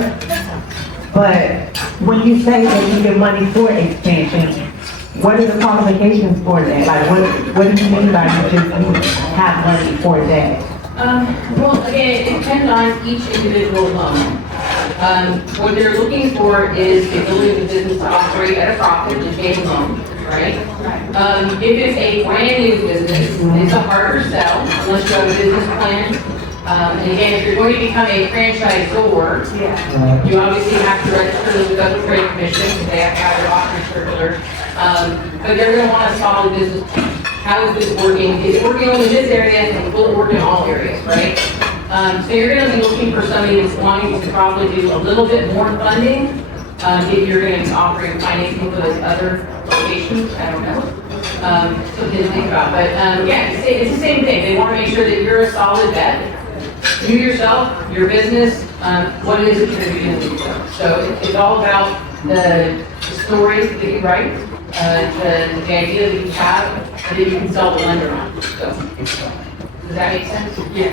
But when you say that you get money for expansion, what are the qualifications for that? Like what do you mean by you just have money for that? Well, again, it depends on each individual loan. What they're looking for is the ability of the business to operate at a profit and pay the loan, right? If it's a brand new business, it's a harder sell unless you have a business plan. And again, if you're going to become a franchisor, you obviously have to register with the Federal Trade Commission, they have to have their offering circular. But they're going to want a solid business plan. How is this working? Is it working only in this area? And will it work in all areas, right? So you're going to be looking for somebody that's wanting to probably do a little bit more funding if you're going to be offering financing for those other locations. I don't know. Something to think about. But yeah, it's the same thing. They want to make sure that you're a solid bet. You yourself, your business, what it is that you're going to be doing with yourself. So it's all about the story that you write, the idea that you have, and that you can sell the lender on. So, does that make sense? Yeah.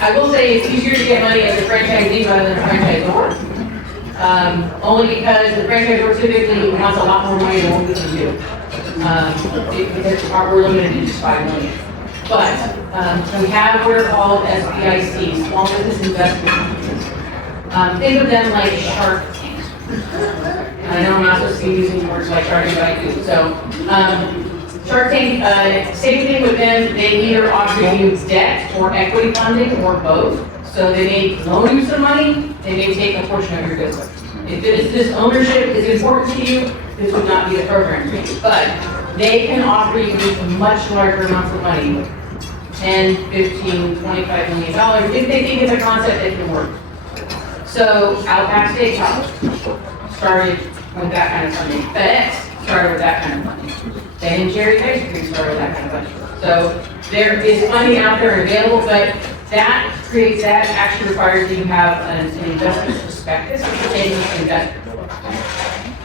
I will say it's easier to get money as a franchisee rather than a franchisor. only because the franchisor typically wants a lot more money than what we can do. Because we're limited to just 5 million. But, we have what are called SBIC, Small Business Investment Companies. Think of them like Shark Tank. I know I'm not supposed to be using words like Shark Tank, but I do. So, Shark Tank, same thing with them, they either offer you debt or equity funding or both. So they may loan you some money, they may take a portion of your business. If this ownership is important to you, this would not be the program for you. But they can offer you much larger amounts of money, 10, 15, $25 million, if they think it's a concept that can work. So Outback Steakhouse started with that kind of funding. FedEx started with that kind of funding. Ben & Jerry's ice cream started with that kind of funding. So there is funding out there available, but that actually requires you to have an investment prospectus, which is an investor.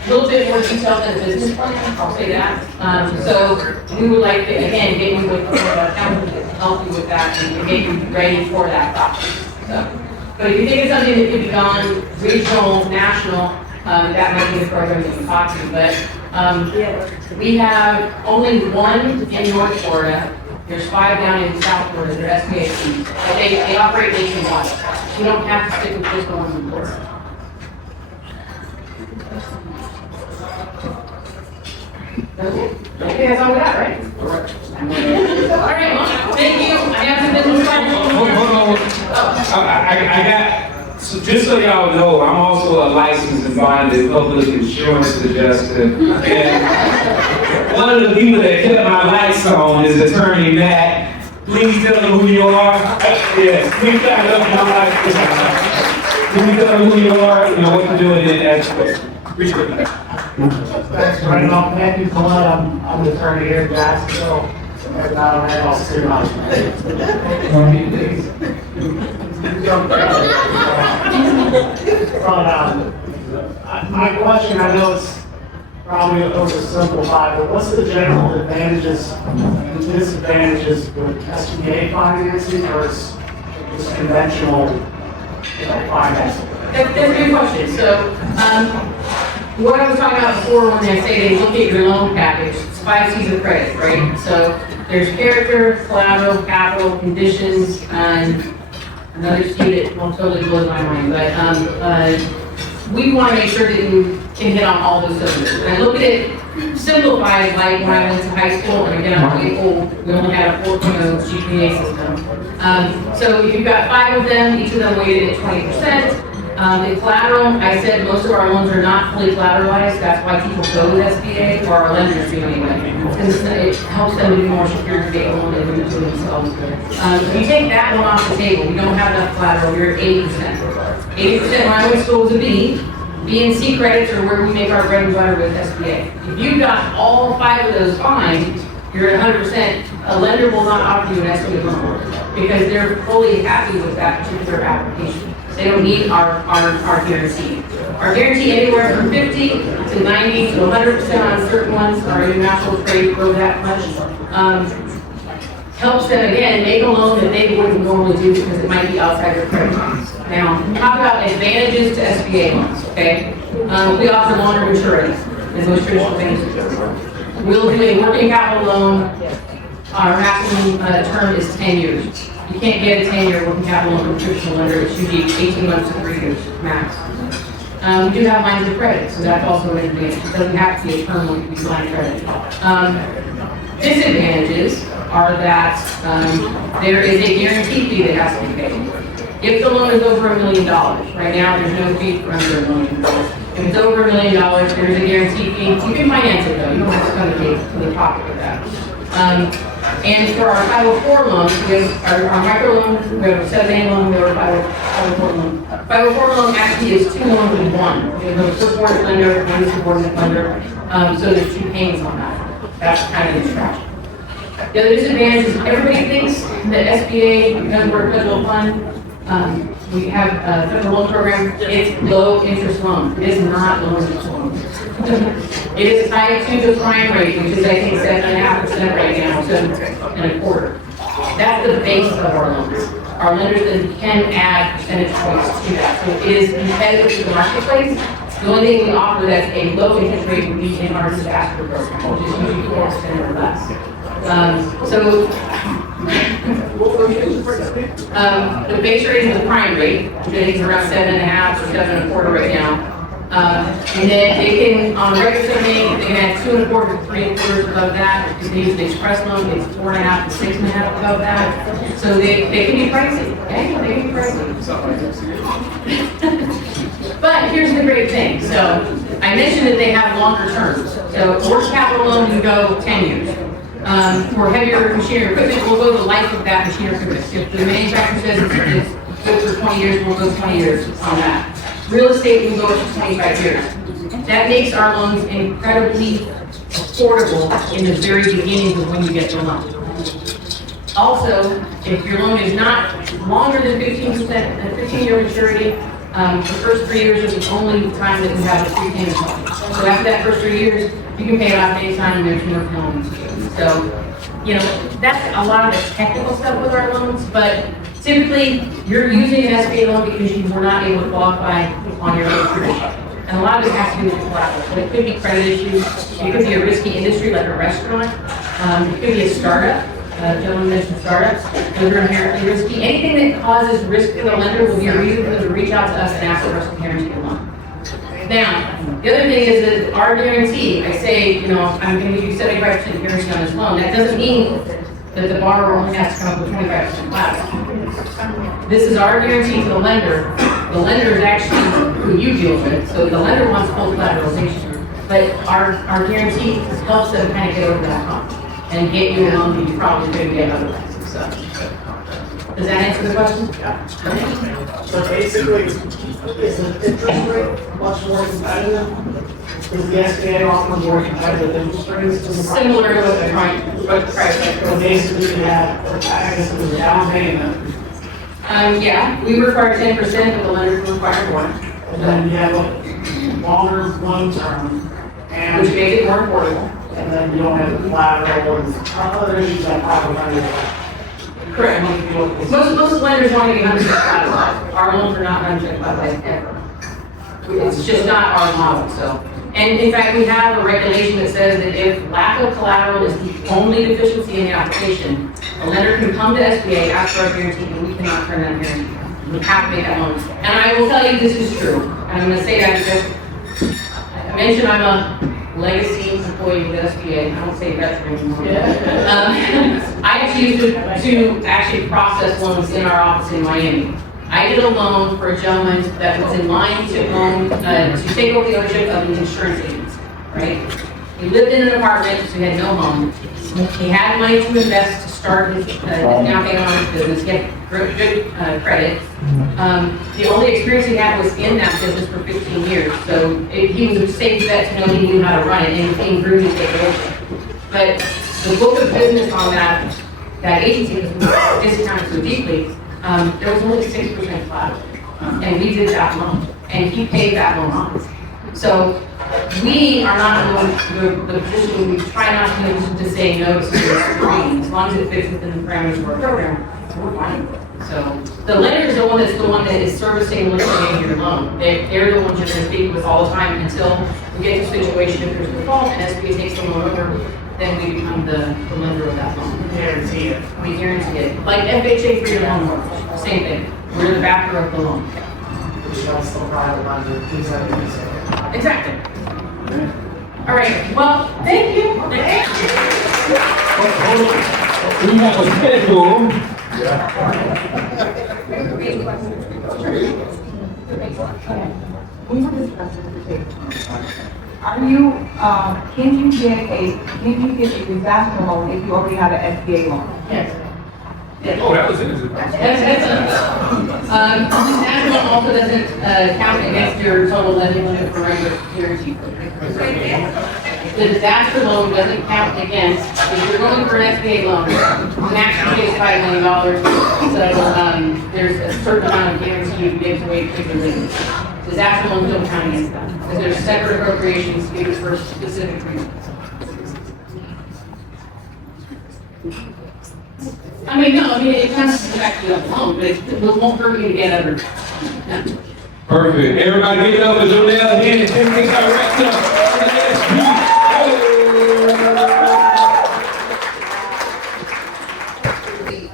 A little bit more detailed than a business plan, I'll say that. So we would like to, again, get you with our accountant to help you with that and get you ready for that process. So, but if you think it's something that could be done regional, national, that might be the program that you talk to. But we have only one in North Florida. There's 5 down in South Florida, they're SBACs, but they operate nationwide. You don't have to stick with just the ones in Florida. Okay, that's all we got, right? All right, well, thank you. I have some business cards. Hold on. I got, so just so y'all know, I'm also a licensed and bonded public insurance adjuster. And one of the people that kept my lights on is Attorney Matt. Please tell them who you are. Yes, please tell them who you are, you know what to do in that aspect. Appreciate it. Thanks, Brandon. I'm Matthew Collette. I'm the attorney here in Jacksonville. And I don't have all serious. My question, I know it's probably oversimplified, but what's the general advantages and disadvantages with SBA financing versus just conventional financing? That's a good question. So, what I was talking about before when I say they look at your loan package, it's 5 C's of credit, right? So there's character, collateral, capital, conditions, and another C that won't totally blow my mind, but we want to make sure that you can hit on all those cylinders. And I look at it simplified, like when I went to high school, and again, I'm really old, we only had a 4.0 GPA system. So if you've got 5 of them, each of them weighted at 20%. The collateral, I said most of our loans are not fully collateralized. That's why people go with SBA, or our lenders do anyway. Because it helps them to be more secure to take a loan than to themselves. If you take that one off the table, you don't have enough collateral, you're at 80%. 80% when I went to school was a B. B and C credits are where we make our bread and butter with SBA. If you've got all 5 of those fine, you're at 100%. A lender will not offer you an SBA loan because they're fully happy with that particular application. They don't need our guarantee. Our guarantee anywhere from 50 to 90 to 100% on certain ones. Our international trade grow that much. Helps them, again, make a loan that they wouldn't normally do because it might be outside their credit lines. Now, talk about advantages to SBA loans, okay? We offer longer maturities than most traditional banks do. We'll do a working capital loan. Our maximum term is 10 years. You can't get a 10-year working capital loan from a traditional lender. It should be 18 months to 3 years max. We do have lines of credit, so that's also an advantage. It doesn't have to be a term when you line of credit. Disadvantages are that there is a guarantee fee that has to be paid. If the loan is over $1 million, right now there's no fee for under $1 million. If it's over $1 million, there's a guarantee fee. You can finance it though. You don't have to come to the pocket with that. And for our 504 loans, we have our micro loan, we have a 7A loan, we have a 504 loan. 504 loan actually is 2 loans in one. We have a subordinate lender, one subordinate lender, so there's 2 payments on that. That's kind of the strategy. The other disadvantage is everybody thinks that SBA, because we're a federal fund, we have a federal loan program, it's low interest loan. It is not low interest loan. It is tied to the prime rate, which is I think 7.5% right now, 7.25%. That's the base of our loans. our lenders then can add percentage points to that. So it is competitive to the marketplace. The only thing we offer that's a low interest rate would be in our disaster program, which is usually 4% or less. The base rate is the prime rate, which I think is around 7.5 or 7.25 right now. And then they can, on a regular term, they can add 2.25 to 3.25 above that. If they use the express loan, it's 4.5 to 6.5 above that. So they can be pricey, okay? They can be pricey. But here's the great thing. So I mentioned that they have longer terms. So working capital loan, you go 10 years. For heavier machinery equipment, we'll go the life of that machinery equipment. If the manufacturer says it's good for 20 years, we'll go 20 years on that. Real estate, we'll go up to 25 years. That makes our loans incredibly affordable in the very beginning of when you get the loan. Also, if your loan is not longer than 15-year maturity, the first 3 years is the only time that we have a prepayment penalty. So after that first 3 years, you can pay it off anytime and there's no penalty. So, you know, that's a lot of the technical stuff with our loans, but typically you're using an SBA loan because you were not able to qualify on your own tradition. And a lot of it has to do with collateral. So it could be credit issues, it could be a risky industry like a restaurant, it could be a startup. Gentleman mentioned startups, those are inherently risky. Anything that causes risk to the lender will be a reason for them to reach out to us and ask for us to guarantee a loan. Now, the other thing is that our guarantee, I say, you know, I'm going to give you 75% guarantee on this loan. That doesn't mean that the borrower only has to come up with 25% collateral. This is our guarantee to the lender. The lender is actually who you deal with, so the lender wants full collateralization. But our guarantee helps them kind of get over that hump and get you a loan that you probably couldn't get otherwise. So, does that answer the question? Yeah. So basically, is the interest rate much more competitive? Is the SBA offering more competitive interest rates? Similar to what the price. So basically, you have, I guess it was a down payment. Yeah, we require 10%, but the lender can require more. And then you have a longer loan term. And Which makes it more affordable. And then you don't have the collateral or other issues that probably Correct. Most lenders want to be 100% collateral. Our loans are not 100% collateral ever. It's just not our model, so. And in fact, we have a regulation that says that if lack of collateral is the only deficiency in the application, a lender can come to SBA, ask for a guarantee, and we cannot turn that guarantee. We have to make that loan. And I will tell you this is true. And I'm going to say that because I mentioned I'm a legacy employee with SBA. I don't say veteran anymore. I actually used to actually process loans in our office in Miami. I did a loan for a gentleman that was in line to own, to take over the ownership of an insurance agency, right? He lived in an apartment, so he had no home. He had money to invest to start his down payment on his business, get good credit. The only experience he had was in that business for 15 years, so he was a safe bet to know he knew how to run it, and he grew to take it over. But the book of business on that agency was discounted so deeply, there was only 6% collateral, and we did that loan, and he paid that loan off. So we are not in the position, we try not to say no to this as long as it fits within the parameters of our program, we're fine. So the lender is the one that is servicing and liquidating your loan. They're the ones you're going to speak with all the time until we get to a situation if there's a default and SBA takes the loan over, then we become the lender of that loan. We guarantee it. We guarantee it. Like FHA for your loan mortgage, same thing. We're the backer of the loan. Which helps the private lender, please have me say. Exactly. All right, well, thank you. We have a schedule. Are you, can you get a disaster loan if you already have an SBA loan? Yes. Oh, that was it. Disaster loan also doesn't count against your total lending limit for regular guarantee. The disaster loan doesn't count against, if you're going for an SBA loan, the maximum is $5 million. So there's a certain amount of guarantee you give to wait for the limit. Disaster loans don't count against that because there's separate appropriations given for specific reasons. I mean, no, I mean, it kind of affects you alone, but it won't hurt you to get other. Perfect. Everybody give it up for Jonelle Henry, Technical Director.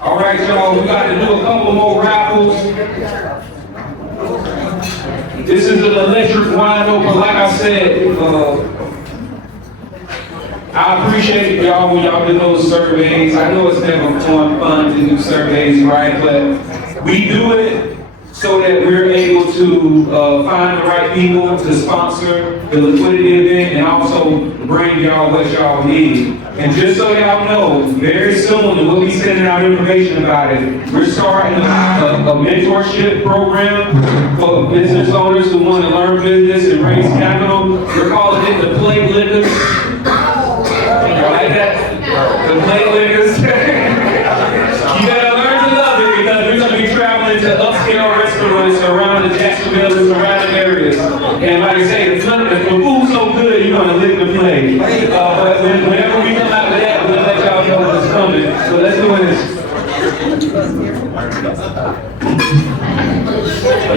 All right, y'all, we got to do a couple more raffles. This is an electric wine opener, like I said. I appreciate y'all when y'all do those surveys. I know it's never fun to do surveys, right? But we do it so that we're able to find the right people to sponsor the liquidity event and also bring y'all what y'all need. And just so y'all know, very soon we'll be sending out information about it. We're starting a mentorship program for business owners who want to learn business and raise capital. We're calling it the Plate Liquors. Y'all like that? The Plate Liquors. You gotta learn to love it because we're gonna be traveling to upscale restaurants around the Jacksonville and surrounding areas. And like I say, the food's so good, you're gonna lick the plate. But whenever we come out with that, we'll let y'all know what's coming. So let's do this.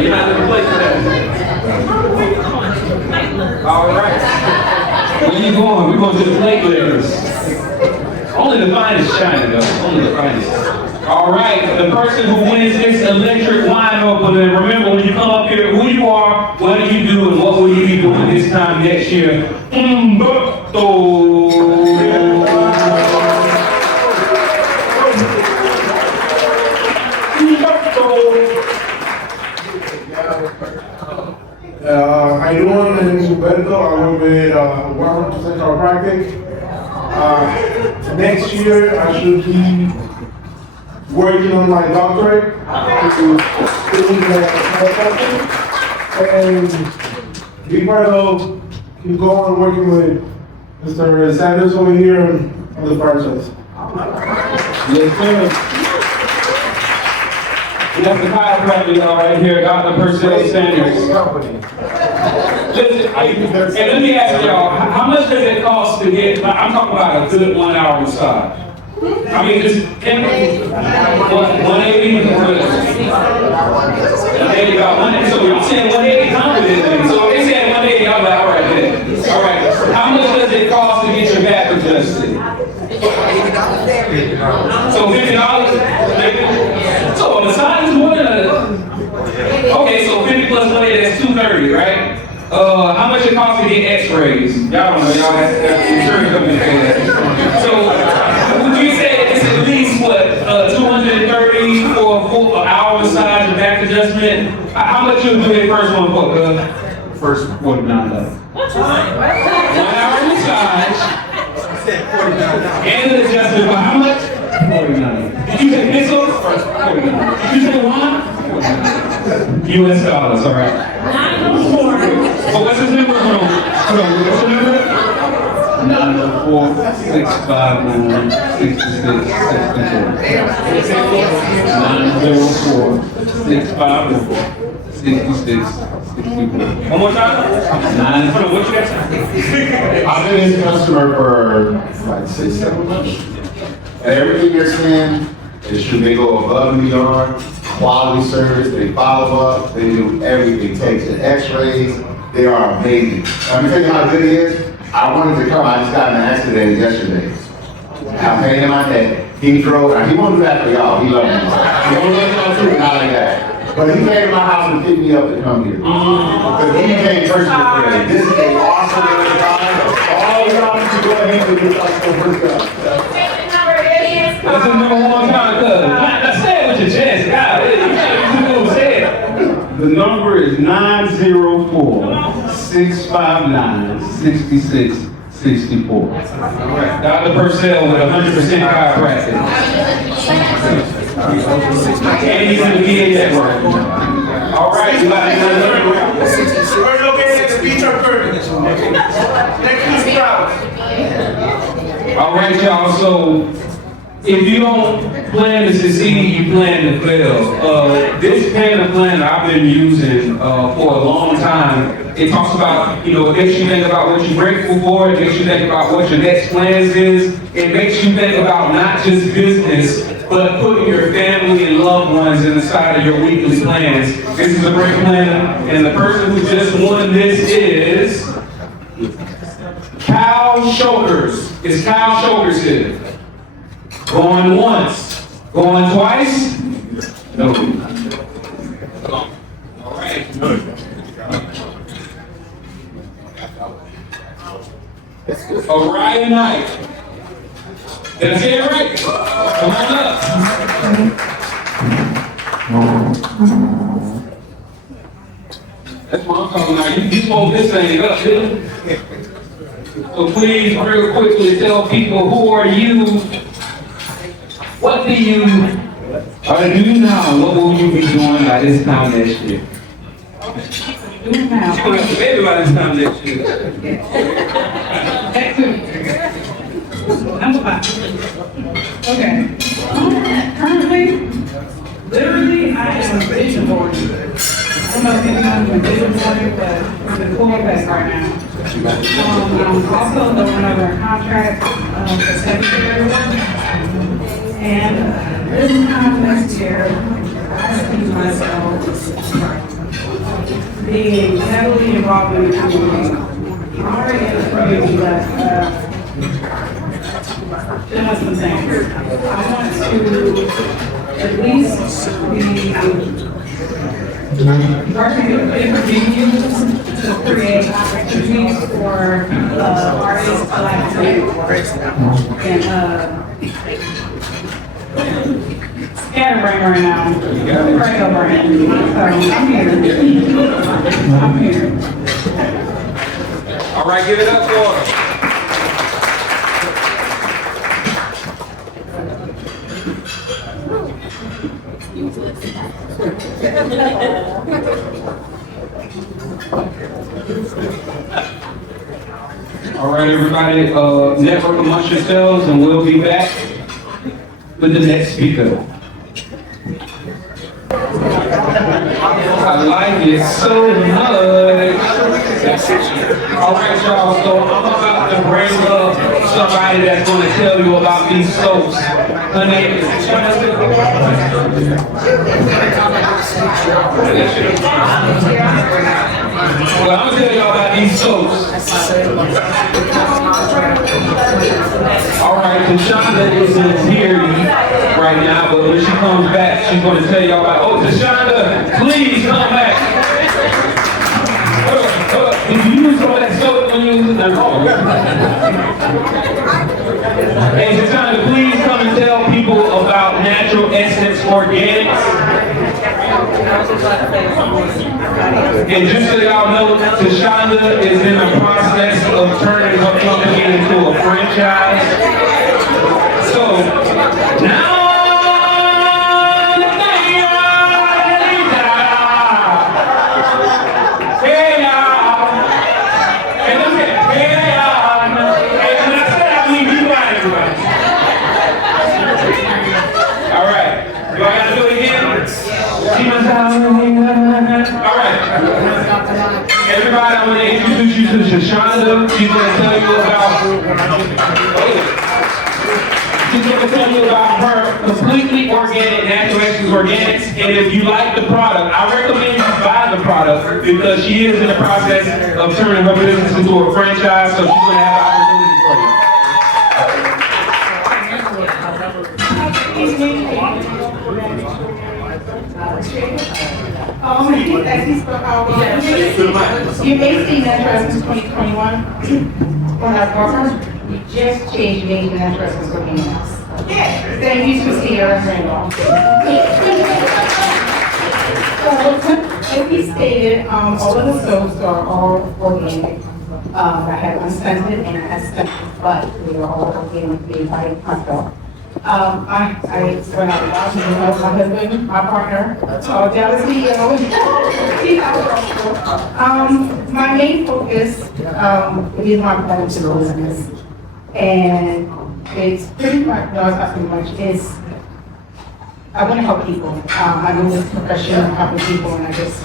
You're not in the place for that. All right. Where you going? We're going to the Plate Liquors. Only the finest China, though. Only the finest. All right, the person who wins this electric wine opener, remember when you come up here, who you are, what do you do, and what will you be doing this time next year? How you doing? My name is Humberto. I work with 100% Chiropractic. Next year, I should be working on my doctorate. And be part of, keep going working with Mr. Sanders over here on the franchise. Yes, sir. That's the chiropractor y'all right here, Dr. Purcell Sanders. Listen, and let me ask y'all, how much does it cost to get, I'm talking about a good 1 hour massage. I mean, just, 180? So you're saying 180 confidently. So if they said 180, I'm like, all right, then. All right. How much does it cost to get your back adjusted? So $50? So a massage is more than okay, so 50 plus 180, that's 230, right? How much it costs to get x-rays? Y'all don't know, y'all have insurance company pay that. So, would you say it's at least, what, 230 for an hour massage and back adjustment? How much you do that first one for? First $49. 1 hour massage. And an adjustment for how much? 49. Did you say pesos? 49. Did you say wine? US dollars, all right. 904. So what's his number? Hold on, what's the number? 904-659-6664. One more time? 9. Hold on, what you got? I've been a customer for like 6-7 months. Everything you're saying is true. They go above and beyond. Quality service, they follow up, they do everything. Takes the x-rays, they are amazing. Let me tell you how good it is. I wanted to come, I just got in an accident yesterday. I have pain in my neck. He drove, and he won't do that for y'all, he loves me. He won't let y'all too, not like that. But he came to my house and picked me up to come here. Because he came personal friend. This is an awesome time. All y'all need to go ahead and get y'all some first up. What's the number one time, cuz? Say it with your chest, God. Say it. The number is 904-659-6664. All right, Dr. Purcell with 100% chiropractic. And he's in the VA network. All right, you got another. We're located at the beach of Curtis. Next to the crowd. All right, y'all, so if you don't plan to succeed, you plan to fail. This Panda plan I've been using for a long time. It talks about, it makes you think about what you're grateful for. It makes you think about what your next plans is. It makes you think about not just business, but putting your family and loved ones inside of your weekly plans. This is a great plan, and the person who just won this is Kyle Shoulders. Is Kyle Shoulders here? Going once. Going twice? No. All right. Orion Knight. Did I say it right? Come on up. That's what I'm talking about. You spoke this thing up, dude. So please, real quickly, tell people who are you? What do you now? What will you be doing by this time next year? Do now. You're gonna have a baby by this time next year. Number 5. Okay. Currently, literally, I am a vision board. I don't know if anyone's a vision board, but it's a cool effect right now. I'm also going over a contract for 7 years. And this time next year, I see myself being heavily involved in the community. I'm already in the community, but there was some things. I want to at least be working with different venues to create opportunities for artists like me and scatterbrain right now. Scatterbrain. So I'm here. All right, give it up for her. All right, everybody, network amongst yourselves, and we'll be back with the next speaker. I like it so much. All right, y'all, so I'm about to bring up somebody that's going to tell you about these soaps. Her name is well, I'm gonna tell y'all about these soaps. All right, Tashonda isn't here right now, but when she comes back, she's gonna tell y'all about. Oh, Tashonda, please come back. If you use all that soap when you use it, hey, Tashonda, please come and tell people about Natural Essence Organics. And just so y'all know, Tashonda is in the process of turning her company into a franchise. So, now, everybody, I'm going to introduce you to Tashonda. She's going to tell you about her completely organic, Natural Essence Organics. And if you like the product, I recommend you buy the product because she is in the process of turning her business into a franchise, so she's going to have an opportunity for you. You may see Natural Essence 2021 when I partner. We just changed the name to Natural Essence Organics. Thank you, Christina Randolph. So, as we stated, all of the soaps are all organic. I have unscented and I have scented, but they are all organic made by myself. I when I was my husband, my partner, jealousy, my main focus is my financial business. And it's pretty much, no, it's not pretty much, it's, I want to help people. I'm in this profession of helping people, and I just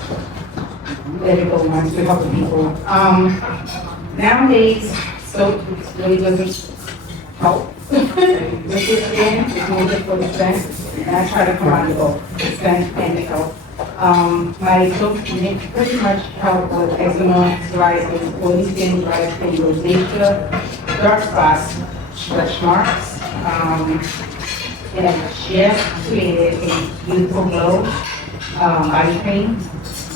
let it go once to helping people. Nowadays, soap really doesn't help. With this skin, it's more good for the scent, and I try to combine both, the scent and the health. My soap pretty much help with eczema, psoriasis, oily skin, dry skin, rosacea, dark spots, stretch marks, and I just created a beautiful glow body cream,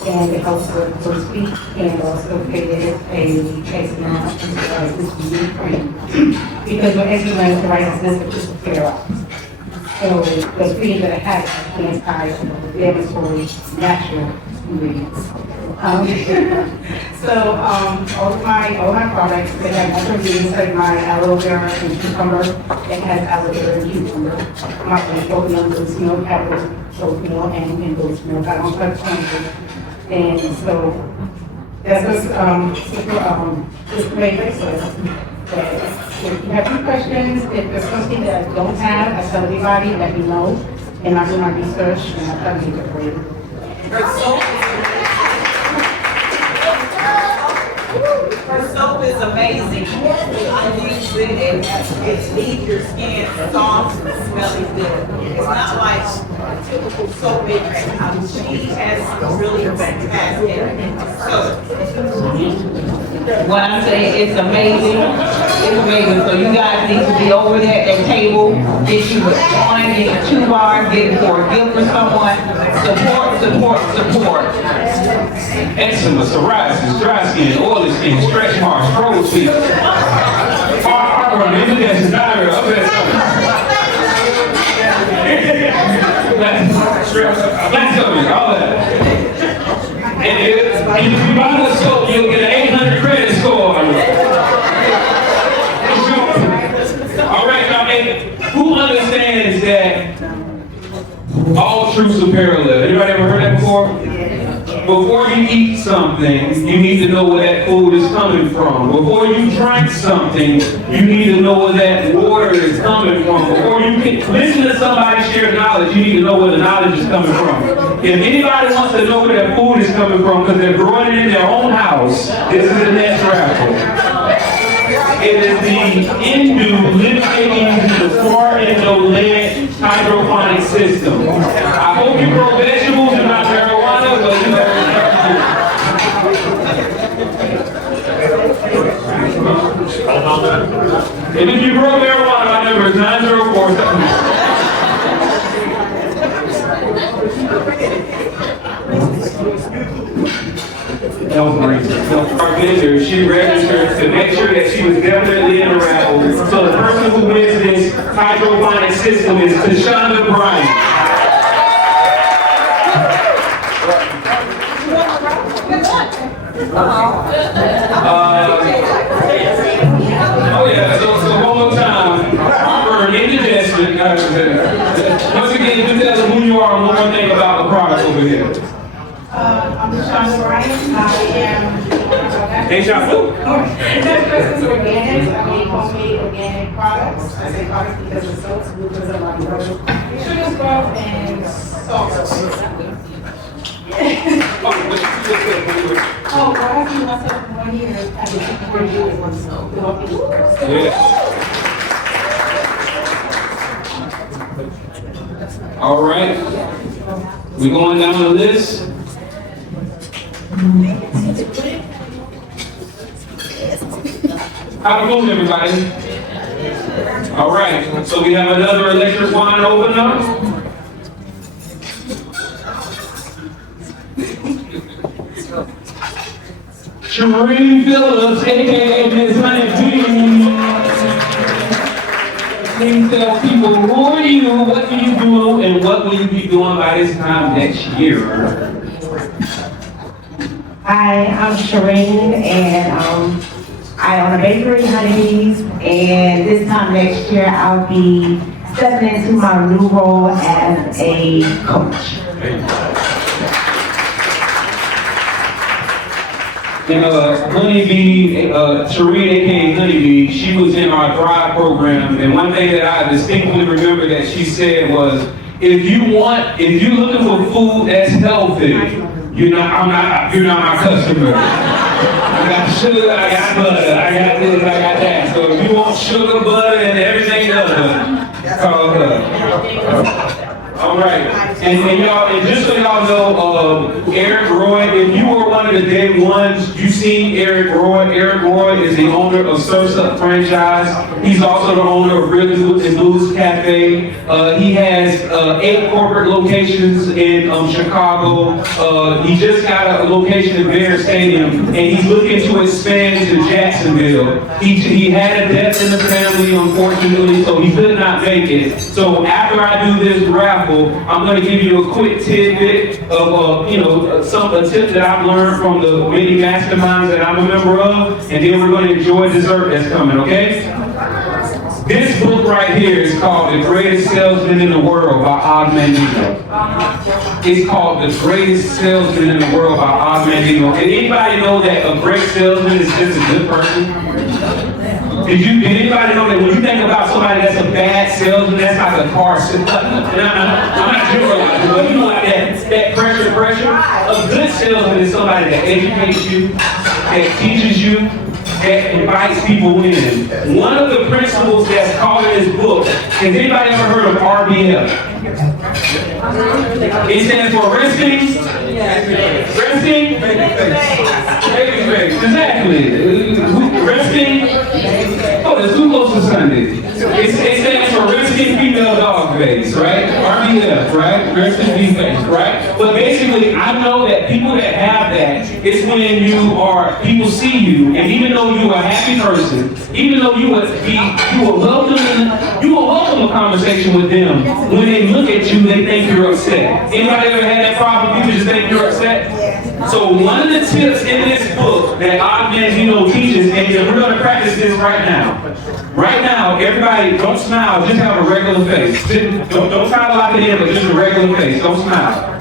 and it helps with those feet, and also created a eczema and psoriasis cream. Because with eczema and psoriasis, it's just a flare up. So the cream that I have is anti-inflammatory natural ingredients. So all my products, they have natural ingredients like my aloe vera and cucumber. It has aloe vera and cucumber. My coconut goat's milk, apple, goat milk, and goat's milk. I don't touch anything. And so that's what's just made bracelets. If you have any questions, if there's something that I don't have, I tell everybody, let me know, and I do my research, and I'll try to make it for you. Her soap is amazing. I use it and it leaves your skin soft and smelling good. It's not like typical soap maker. She has really fantastic soap. What I'm saying, it's amazing. It's amazing. So you guys need to be over there at that table, get you a coin, get you 2 bars, get it for a gift for someone. Support, support, support. Eczema, psoriasis, dry skin, oily skin, stretch marks, crow's feet, heartburn, indigestion, diarrhea, lactose, all that. And if you buy the soap, you'll get an 800 credit score. All right, now, who understands that all truths are parallel? Anybody ever heard that before? Before you eat something, you need to know where that food is coming from. Before you drink something, you need to know where that water is coming from. Before you can listen to somebody share knowledge, you need to know where the knowledge is coming from. If anybody wants to know where that food is coming from because they're growing it in their own house, this is the next raffle. It is the Indu Liquidity the Smart Indo-Led hydroponic system. I hope you grow vegetables and not marijuana, but you have and if you grow marijuana, my number is 904. Our vendor, she registered to make sure that she was definitely in the raffle. So the person who wins this hydroponic system is Tashonda Bryant. Oh yeah, so one more time. Heartburn, indigestion. Once again, you tell them who you are and one more thing about the product over here. I'm Shonda Bryant. I am. Hey, Shonda. Investopedia Organic. I make homemade organic products. I say products because of soaps, because of my sugar scrub and salt. Oh, what I've been myself for 1 year, I've been for years on soap. All right. We're going down the list. How it going, everybody? All right. So we have another electric wine opener. Shereen Phillips, aka Miss Honey Bee. Please tell people who are you, what do you do, and what will you be doing by this time next year? Hi, I'm Shereen, and I own a bakery, Honeybees, and this time next year I'll be stepping into my new role as a coach. And Honeybee, Shereen, aka Honeybee, she was in our Thrive program, and one thing that I distinctly remember that she said was, if you're looking for food that's healthy, you're not my customer. I got sugar, I got butter, I got this, I got that. So if you want salt, sugar, butter, and everything else. Called her. All right, and y'all, and just so y'all know, Eric Roy, if you were one of the day ones, you seen Eric Roy. Eric Roy is the owner of Surf's Up franchise. He's also the owner of Really Good and Blues Cafe. He has 8 corporate locations in Chicago. He just got a location in Bear Stadium, and he's looking to expand to Jacksonville. He had a death in the family, unfortunately, so he could not make it. So after I do this raffle, I'm going to give you a quick tidbit of, a tip that I've learned from the many masterminds that I'm a member of, and then we're going to enjoy dessert that's coming, okay? This book right here is called The Greatest Salesman in the World by Og Mandino. It's called The Greatest Salesman in the World by Og Mandino. Did anybody know that a great salesman is just a good person? Did anybody know that when you think about somebody that's a bad salesman, that's like a car salesman? I'm not generalizing, but you know like that pressure. A good salesman is somebody that educates you, that teaches you, that invites people in. One of the principles that's called in this book, has anybody ever heard of RBF? It stands for resting, baby. Exactly. Resting. Oh, that's too close to Sunday. It stands for resting female dog face, right? RBF, right? Resting female face, right? But basically, I know that people that have that, it's when people see you, and even though you're a happy person, even though you will welcome a conversation with them, when they look at you, they think you're upset. Anybody ever had that problem? People just think you're upset? So one of the tips in this book that Og Mandino teaches, and we're going to practice this right now. Right now, everybody, don't smile, just have a regular face. Don't try to lock it in, but just a regular face. Don't smile.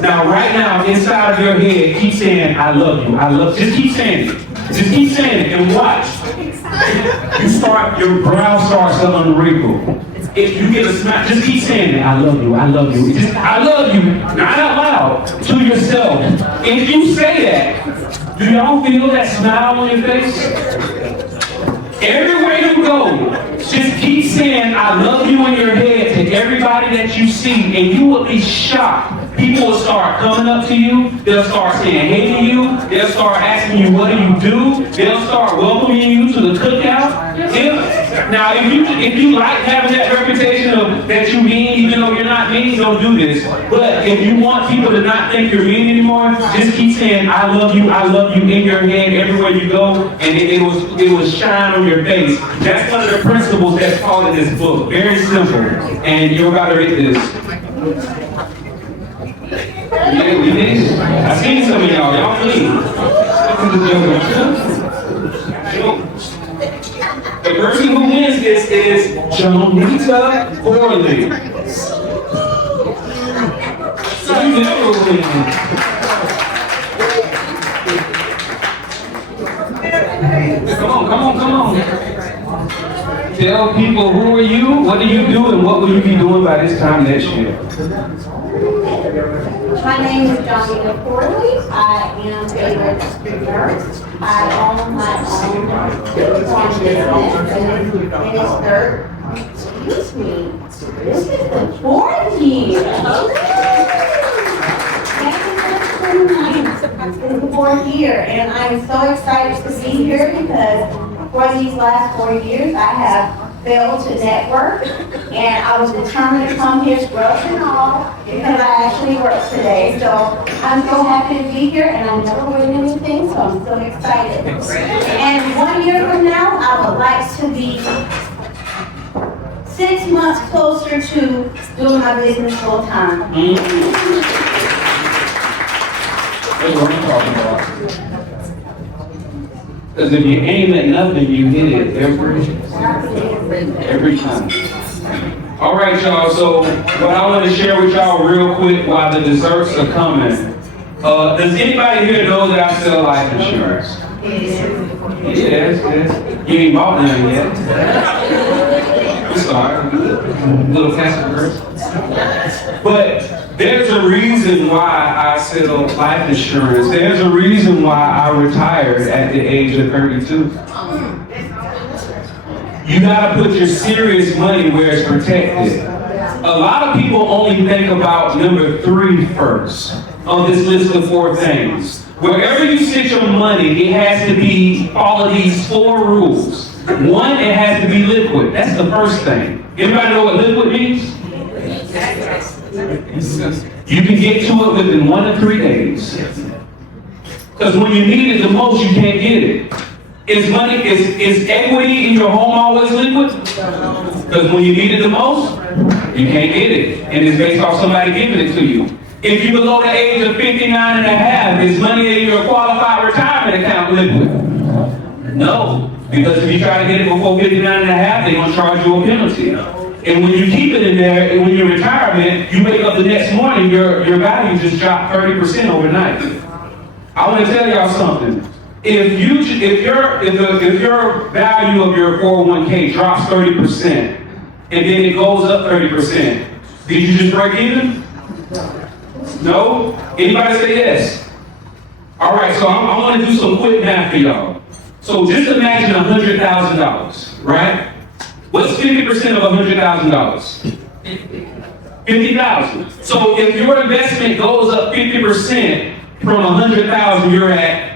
Now, right now, inside of your head, keep saying, I love you, I love you. Just keep saying it. Just keep saying it and watch. Your brow starts to unwrinkle. If you get a smile, just keep saying it. I love you, I love you. Just, I love you, not out loud, to yourself. If you say that, do y'all feel that smile on your face? Everywhere you go, just keep saying I love you in your head to everybody that you see, and you will be shocked. People will start coming up to you, they'll start saying hey to you, they'll start asking you what do you do, they'll start welcoming you to the cookout. If you like having that reputation of that you mean, even though you're not mean, don't do this. But if you want people to not think you're mean anymore, just keep saying I love you in your head everywhere you go, and it will shine on your face. That's one of the principles that's called in this book. Very simple. And you're about to read this. Yeah, we did. I seen some of y'all. Y'all clean. The person who wins this is Jonita Corley. So you never win. Come on. Tell people who are you, what do you do, and what will you be doing by this time next year? My name is Jonita Corley. I am a registered nurse. I own my own farm business. This is the 4th year. This is the 4th year, and I'm so excited to be here because for these last 4 years, I have failed to network, and I was determined to come here, scrubs and all, because I actually work today. So I'm so happy to be here, and I never win anything, so I'm so excited. And 1 year from now, I would like to be 6 months closer to doing my business full time. That's what I'm talking about. Because if you aim at nothing, you hit it every time. All right, y'all. So what I want to share with y'all real quick while the desserts are coming. Does anybody here know that I sell life insurance? Yes. You ain't bought none yet. Sorry. Little Casper. But there's a reason why I sell life insurance. There's a reason why I retired at the age of 32. You gotta put your serious money where it's protected. A lot of people only think about number 3 first on this list of 4 things. Wherever you sit your money, it has to be follow these 4 rules. 1, it has to be liquid. That's the first thing. Anybody know what liquid means? You can get to it within 1 to 3 days. Because when you need it the most, you can't get it. Is equity in your home always liquid? Because when you need it the most, you can't get it. And it's based off somebody giving it to you. If you're below the age of 59 and a half, is money in your qualified retirement account liquid? No. Because if you try to get it before 59 and a half, they're going to charge you a penalty. And when you keep it in there, and when you're in retirement, you wake up the next morning, your value just dropped 30% overnight. I want to tell y'all something. If your value of your 401k drops 30% and then it goes up 30%, did you just break even? No? Anybody say yes? All right, so I want to do some quick math for y'all. So just imagine $100,000, right? What's 50% of $100,000? 50,000. So if your investment goes up 50% from 100,000, you're at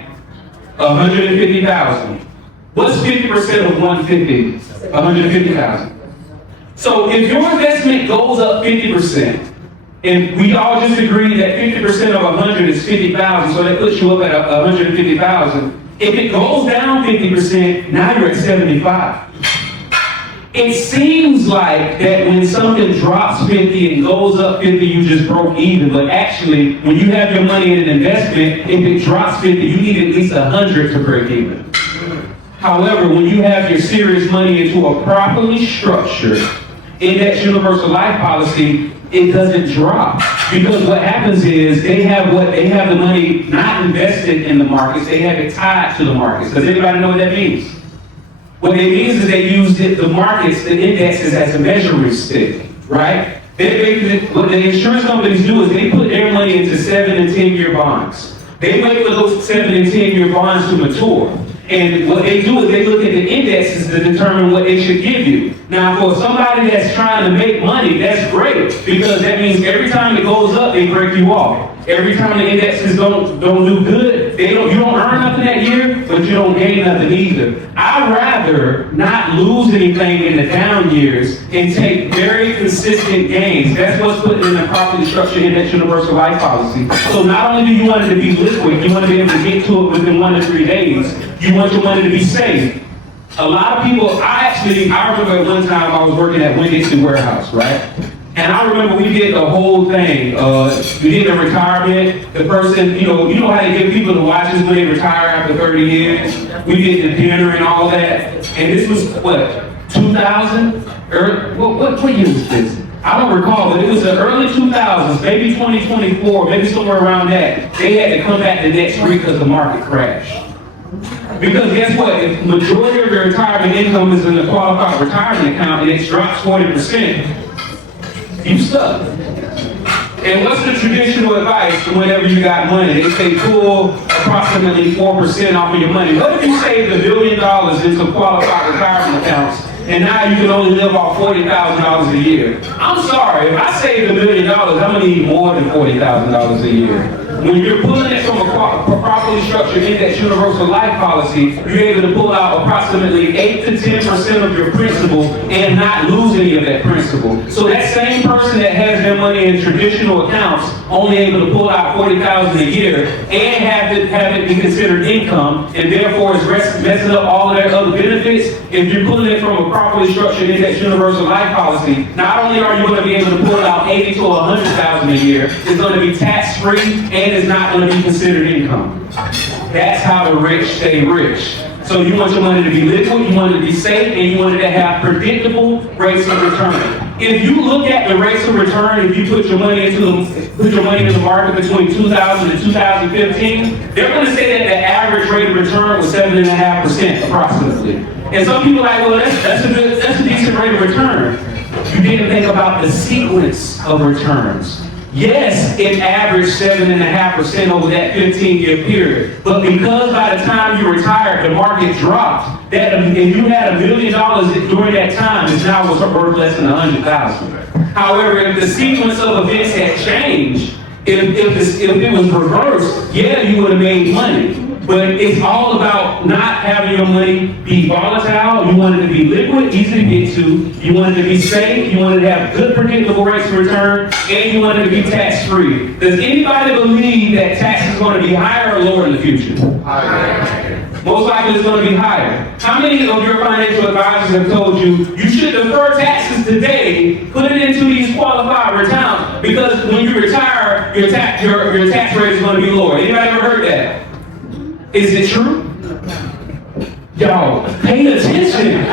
150,000. What's 50% of 150? 150,000. So if your investment goes up 50%, and we all just agreed that 50% of 100 is 50,000, so that puts you up at 150,000. If it goes down 50%, now you're at 75. It seems like that when something drops 50 and goes up 50, you just broke even. But actually, when you have your money in an investment, if it drops 50, you need at least 100 to break even. However, when you have your serious money into a properly structured index universal life policy, it doesn't drop. Because what happens is they have the money not invested in the markets, they have it tied to the markets. Does anybody know what that means? What it means is they use the markets, the indexes as a measuring stick, right? What the insurance companies do is they put their money into 7 and 10 year bonds. They wait for those 7 and 10 year bonds to mature. And what they do is they look at the indexes to determine what they should give you. Now, for somebody that's trying to make money, that's great, because that means every time it goes up, they break you off. Every time the indexes don't do good, you don't earn nothing that year, but you don't gain nothing either. I'd rather not lose anything in the down years and take very consistent gains. That's what's put in a properly structured index universal life policy. So not only do you want it to be liquid, you want to be able to get to it within 1 to 3 days. You want your money to be safe. A lot of people, I remember at one time I was working at Winn-Dixie Warehouse, right? And I remember we did the whole thing. We did the retirement. The person, you know how they give people the watches when they retire after 30 years? We did the dinner and all that. And this was, what, 2000? What year was this? I don't recall, but it was the early 2000s, maybe 2024, maybe somewhere around that. They had to come back the next week because the market crashed. Because guess what? If the majority of your retirement income is in the qualified retirement account and it drops 40%, you stuck. And what's the traditional advice whenever you got money? They say pull approximately 4% off of your money. What if you saved $1 billion into qualified retirement accounts and now you can only live off $40,000 a year? I'm sorry, if I saved $1 million, I'm gonna need more than $40,000 a year. When you're pulling it from a properly structured index universal life policy, you're able to pull out approximately 8 to 10% of your principal and not lose any of that principal. So that same person that has their money in traditional accounts only able to pull out $40,000 a year and have it be considered income, and therefore is messing up all of their other benefits. If you're pulling it from a properly structured index universal life policy, not only are you going to be able to pull out $80,000 to $100,000 a year, it's going to be tax-free and it's not going to be considered income. That's how the rich stay rich. So you want your money to be liquid, you want it to be safe, and you want it to have predictable rates of return. If you look at the rates of return, if you put your money in the market between 2000 and 2015, they're going to say that the average rate of return was 7.5% approximately. And some people are like, well, that's a decent rate of return. You didn't think about the sequence of returns. Yes, it averaged 7.5% over that 15-year period. But because by the time you retired, the market dropped, and you had $1 million during that time, it's now worth less than $100,000. However, if the sequence of events had changed, if it was reversed, yeah, you would have made money. But it's all about not having your money be volatile. You want it to be liquid, easy to get to. You want it to be safe. You want it to have good predictable rates of return. And you want it to be tax-free. Does anybody believe that tax is going to be higher or lower in the future? Higher. Most likely it's going to be higher. How many of your financial advisors have told you you should defer taxes today, put it into these qualified accounts, because when you retire, your tax rate is going to be lower? Anybody ever heard that? Is it true? Y'all, pay attention.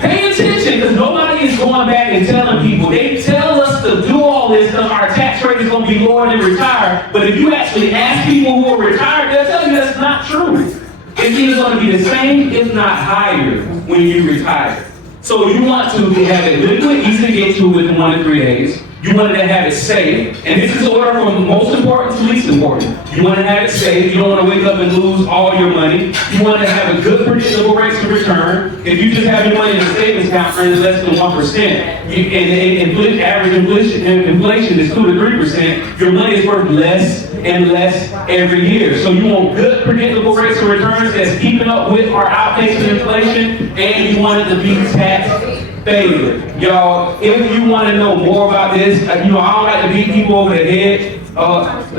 Pay attention, because nobody is going back and telling people. They tell us to do all this stuff. Our tax rate is going to be lower than retire. But if you actually ask people who are retired, they'll tell you that's not true. It's either going to be the same, if not higher, when you retire. So you want to have it liquid, easy to get to within 1 to 3 days. You want to have it safe, and this is order from most important to least important. You want to have it safe. You don't want to wake up and lose all your money. You want to have a good predictable rates of return. If you just have your money in a savings account earning less than 1%, and average inflation is 2 to 3%, your money is worth less and less every year. So you want good predictable rates of returns that's keeping up with our outpacing inflation, and you want it to be tax favored. Y'all, if you want to know more about this, I don't like to beat people over the head.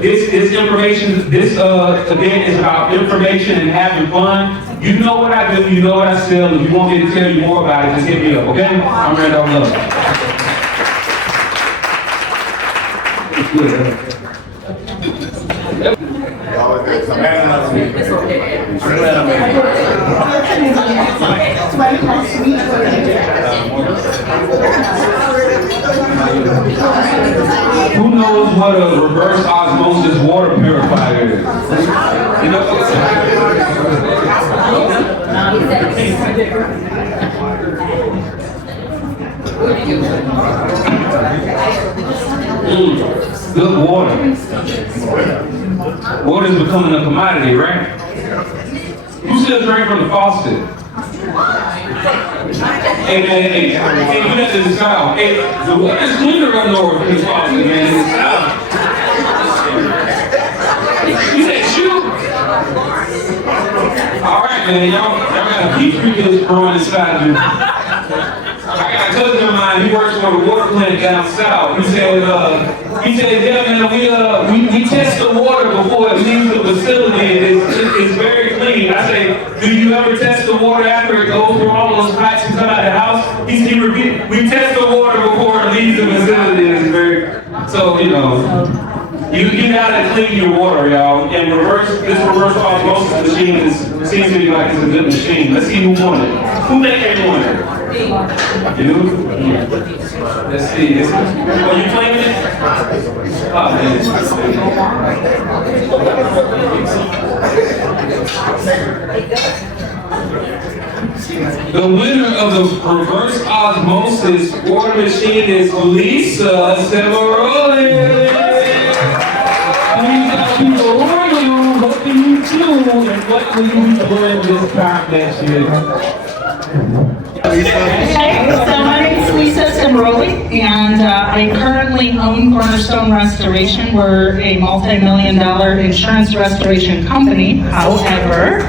This information, this event is about information and having fun. You know what I do, you know what I sell. If you want me to tell you more about it, just hit me up, okay? I'm Randolph Love. Who knows what a reverse osmosis water purifier is? You know what Good water. Water is becoming a commodity, right? Who still drink from the faucet? Hey, you have to decide. Hey, the water's cleaner running over from the faucet, man. You said shoot? All right, man. Y'all got a petri dish growing inside you. I got a cousin of mine, he works for a water plant down south. He said, yeah, man, we test the water before it leaves the facility, and it's very clean. I say, do you ever test the water after it goes through all those pipes and come out of the house? He repeat, we test the water before it leaves the facility. It's very, so, you gotta clean your water, y'all. And this reverse osmosis machine seems to be like it's a good machine. Let's see who won it. Who think they won it? You? Let's see. Are you claiming it? Oh, man. The winner of the reverse osmosis water machine is Lisa Severoli. People, who are you? What do you do? And what will you be doing this time next year? Okay, so my name is Lisa Cimaroli, and I currently own Cornerstone Restoration. We're a multi-million-dollar insurance restoration company. However,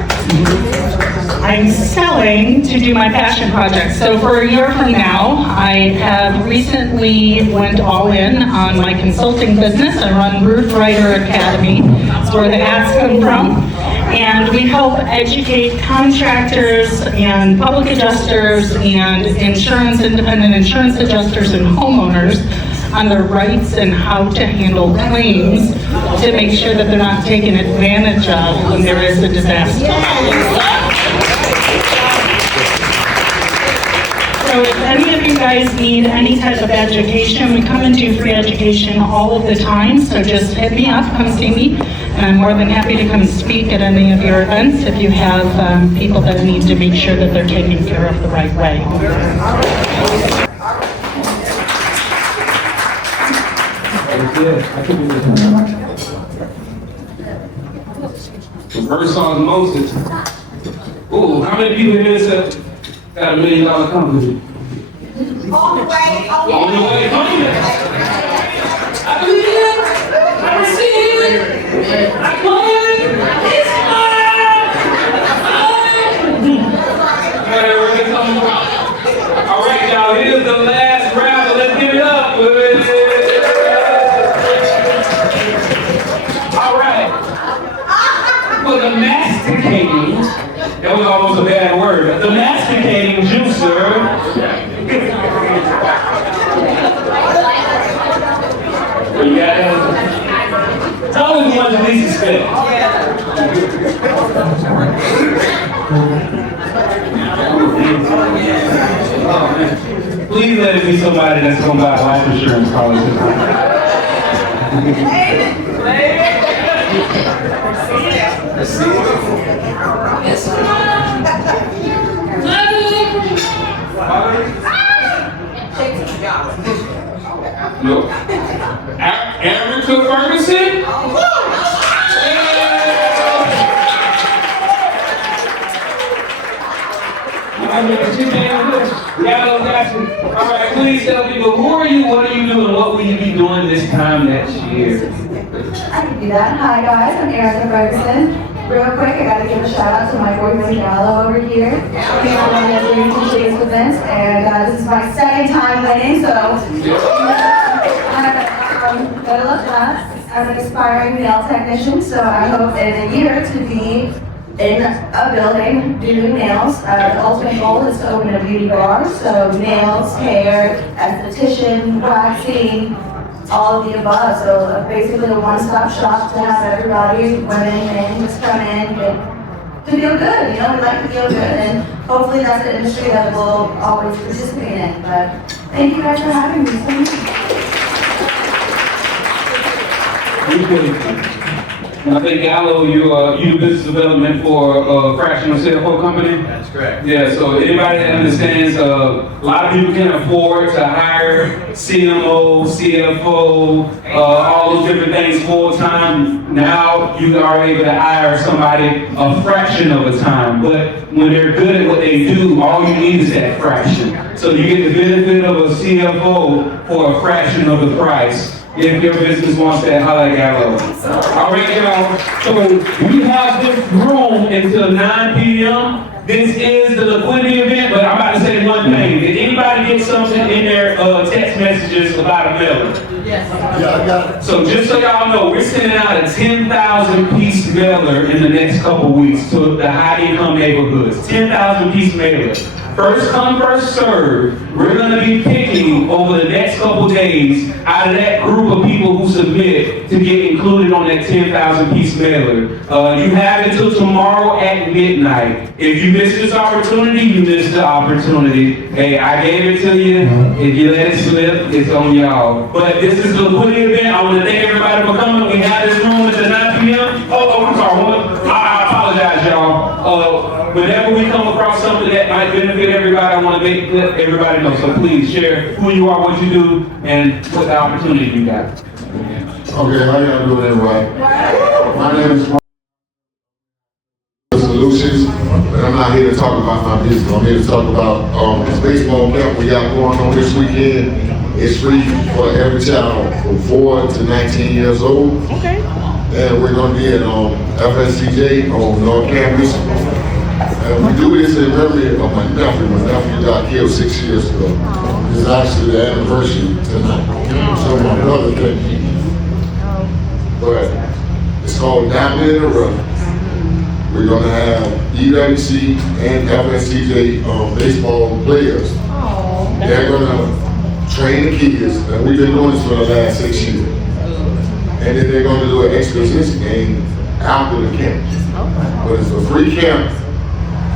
I'm selling to do my passion project. So for a year from now, I have recently went all in on my consulting business. I run Roof Writer Academy. That's where the ads come from. And we help educate contractors and public adjusters and independent insurance adjusters and homeowners on their rights and how to handle claims to make sure that they're not taken advantage of when there is a disaster. So if any of you guys need any type of education, we come and do free education all of the time, so just hit me up, come see me, and I'm more than happy to come speak at any of your events if you have people that need to make sure that they're taken care of the right way. Yeah, I can do this. Reverse osmosis. Ooh, how many people here said got $1 million company? On the way, On the way, I believe it. I receive it. I claim it. It's mine. Where it comes from. All right, y'all. Here's the last round. Let's give it up. All right. For the masticating, that was almost a bad word. The masticating juicer. You got it. It's always the one that least expect. Please let it be somebody that's going to buy life insurance policy. Nope. Erica Ferguson? All right, please tell people, who are you, what are you doing, what will you be doing this time next year? I can do that. Hi guys, I'm Erica Ferguson. Real quick, I gotta give a shout out to my boyfriend Gallo over here. He's the one that's doing today's events, and this is my second time winning, so gotta love that. I'm an aspiring nail technician, so I hope in a year to be in a building doing nails. The ultimate goal is to open a beauty bar, so nails, hair, esthetician, waxing, all of the above. So basically a one-stop shop to have everybody, women, men, just come in and to feel good. You know, we like to feel good, and hopefully that's the industry that we'll always participate in. But thank you guys for having me. So much. I think Gallo, you do business development for a fractional CFO company? That's correct. Yeah, so anybody that understands, a lot of people can afford to hire CMO, CFO, all those different things full time. Now you are able to hire somebody a fraction of a time, but when they're good at what they do, all you need is that fraction. So you get the benefit of a CFO for a fraction of the price. If your business wants that, holla Gallo. All right, y'all. So we have this room until 9 p.m. This is the liquidity event, but I'm about to say one thing. Did anybody get something in their text messages about a mailer? Yes. Yeah, I got it. So just so y'all know, we're sending out a 10,000 piece mailer in the next couple weeks to the high income neighborhoods. 10,000 piece mailer. First come, first serve. We're going to be picking over the next couple days out of that group of people who submit to get included on that 10,000 piece mailer. You have until tomorrow at midnight. If you miss this opportunity, you missed the opportunity. Hey, I gave it to you. If you let it slip, it's on y'all. But this is the liquidity event. I want to thank everybody for coming. We have this room at the 9 p.m. Oh, I'm sorry. I apologize, y'all. Whenever we come across something that might benefit everybody, I want to let everybody know. So please share who you are, what you do, and what the opportunity you got. Okay, how y'all doing, everybody? My name is Solutions, but I'm not here to talk about my business. I'm here to talk about this baseball camp we got going on this weekend. It's free for every child from 4 to 19 years old. Okay. And we're going to be at FSCJ on North Campus. And we do this in memory of my nephew. My nephew got killed 6 years ago. This is actually the anniversary tonight. So my brother thank you. But it's called Diamond in the Rough. We're going to have EWC and FSTJ baseball players. They're going to train the kids, and we've been doing this for the last 6 years. And then they're going to do an exposition game after the camp. But it's a free camp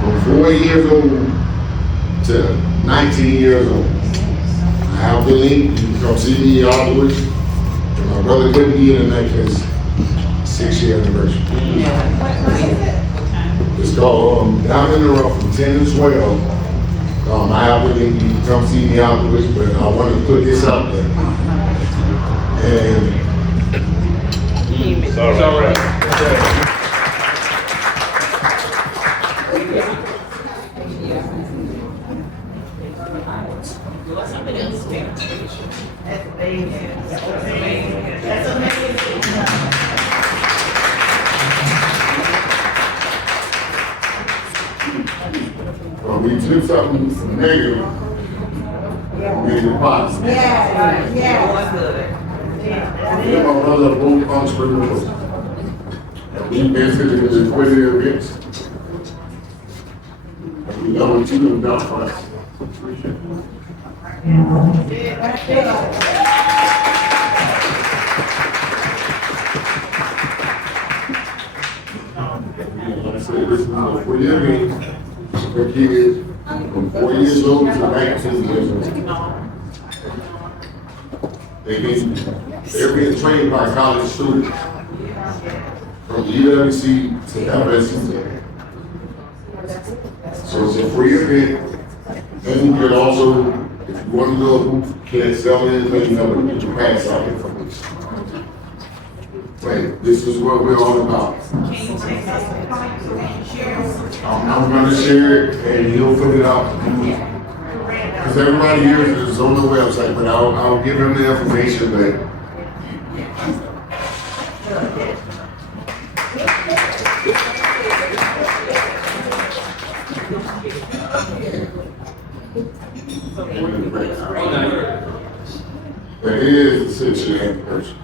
from 4 years old to 19 years old. I have the link. You can come see me afterwards. And my brother couldn't be in tonight because 6-year anniversary. It's called Down in the Rough from 10 to 12. I have the link. You can come see me afterwards, but I want to put this out there. And It's all right. Well, we took something negative, made it positive. Yeah, yeah. We have another road entrepreneurs. We invested in the liquidity events. And we know what you have done for us. Like I said, this is a 4-year event for kids from 4 years old to 19 years old. They're being trained by college students from UWC to FSC. So it's a free event. And you can also, if you want to go, can't sell anything, you can pass out information. But this is what we're all about. I'm gonna share it and you'll put it out. Because everybody here is on the website, but I'll give them the information that. But it is essentially in person.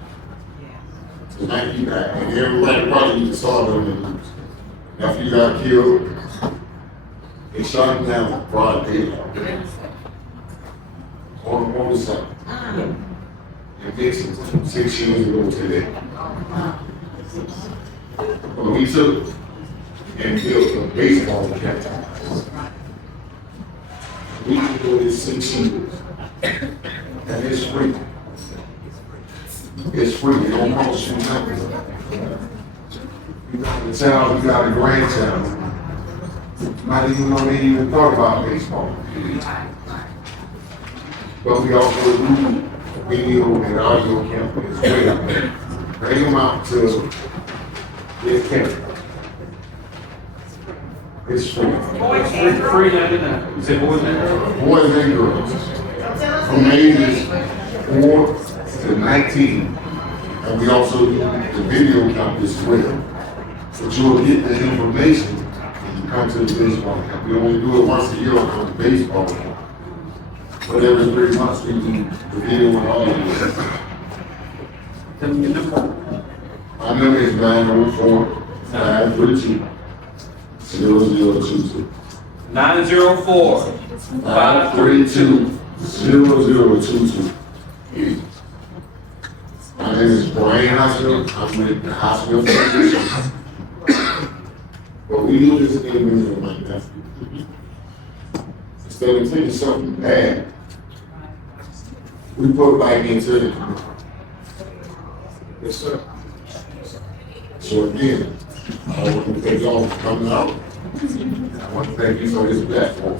Tonight you got, and everybody probably saw them in the news. After you got killed, they shot him down in broad daylight. On the side. And Dixon, 6 years ago today. When we took and built a baseball camp, we can do this 6 years. And it's free. It's free, it don't cost you nothing. You got a child, you got a grandchild. Not even know they even thought about baseball. But we also do video and audio camp as well. Bring them out to this camp. It's free. Free 99. Is it boys and girls? Boys and girls. From ages 4 to 19. And we also do the video camp as well. But you'll get the information when you come to the baseball camp. We only do it once a year on the baseball camp. But every 3 months we do the video and audio. Tell me your number. My number is 904-532-0022. 532-0022. My name is Brian Hospital. I'm with the Hospital Foundation. But we do this in with my nephew. Instead of taking something bad, we put light into it. Yes, sir. So again, I want to thank y'all for coming out. I want to thank you for this platform.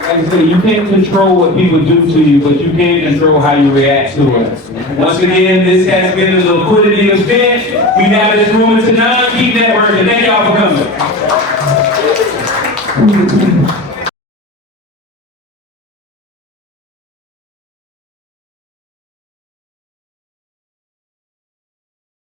Like I said, you can't control what people do to you, but you can control how you react to it. Once again, this has been the Liquidity Event. We have this room tonight. Keep networking. Thank y'all for coming.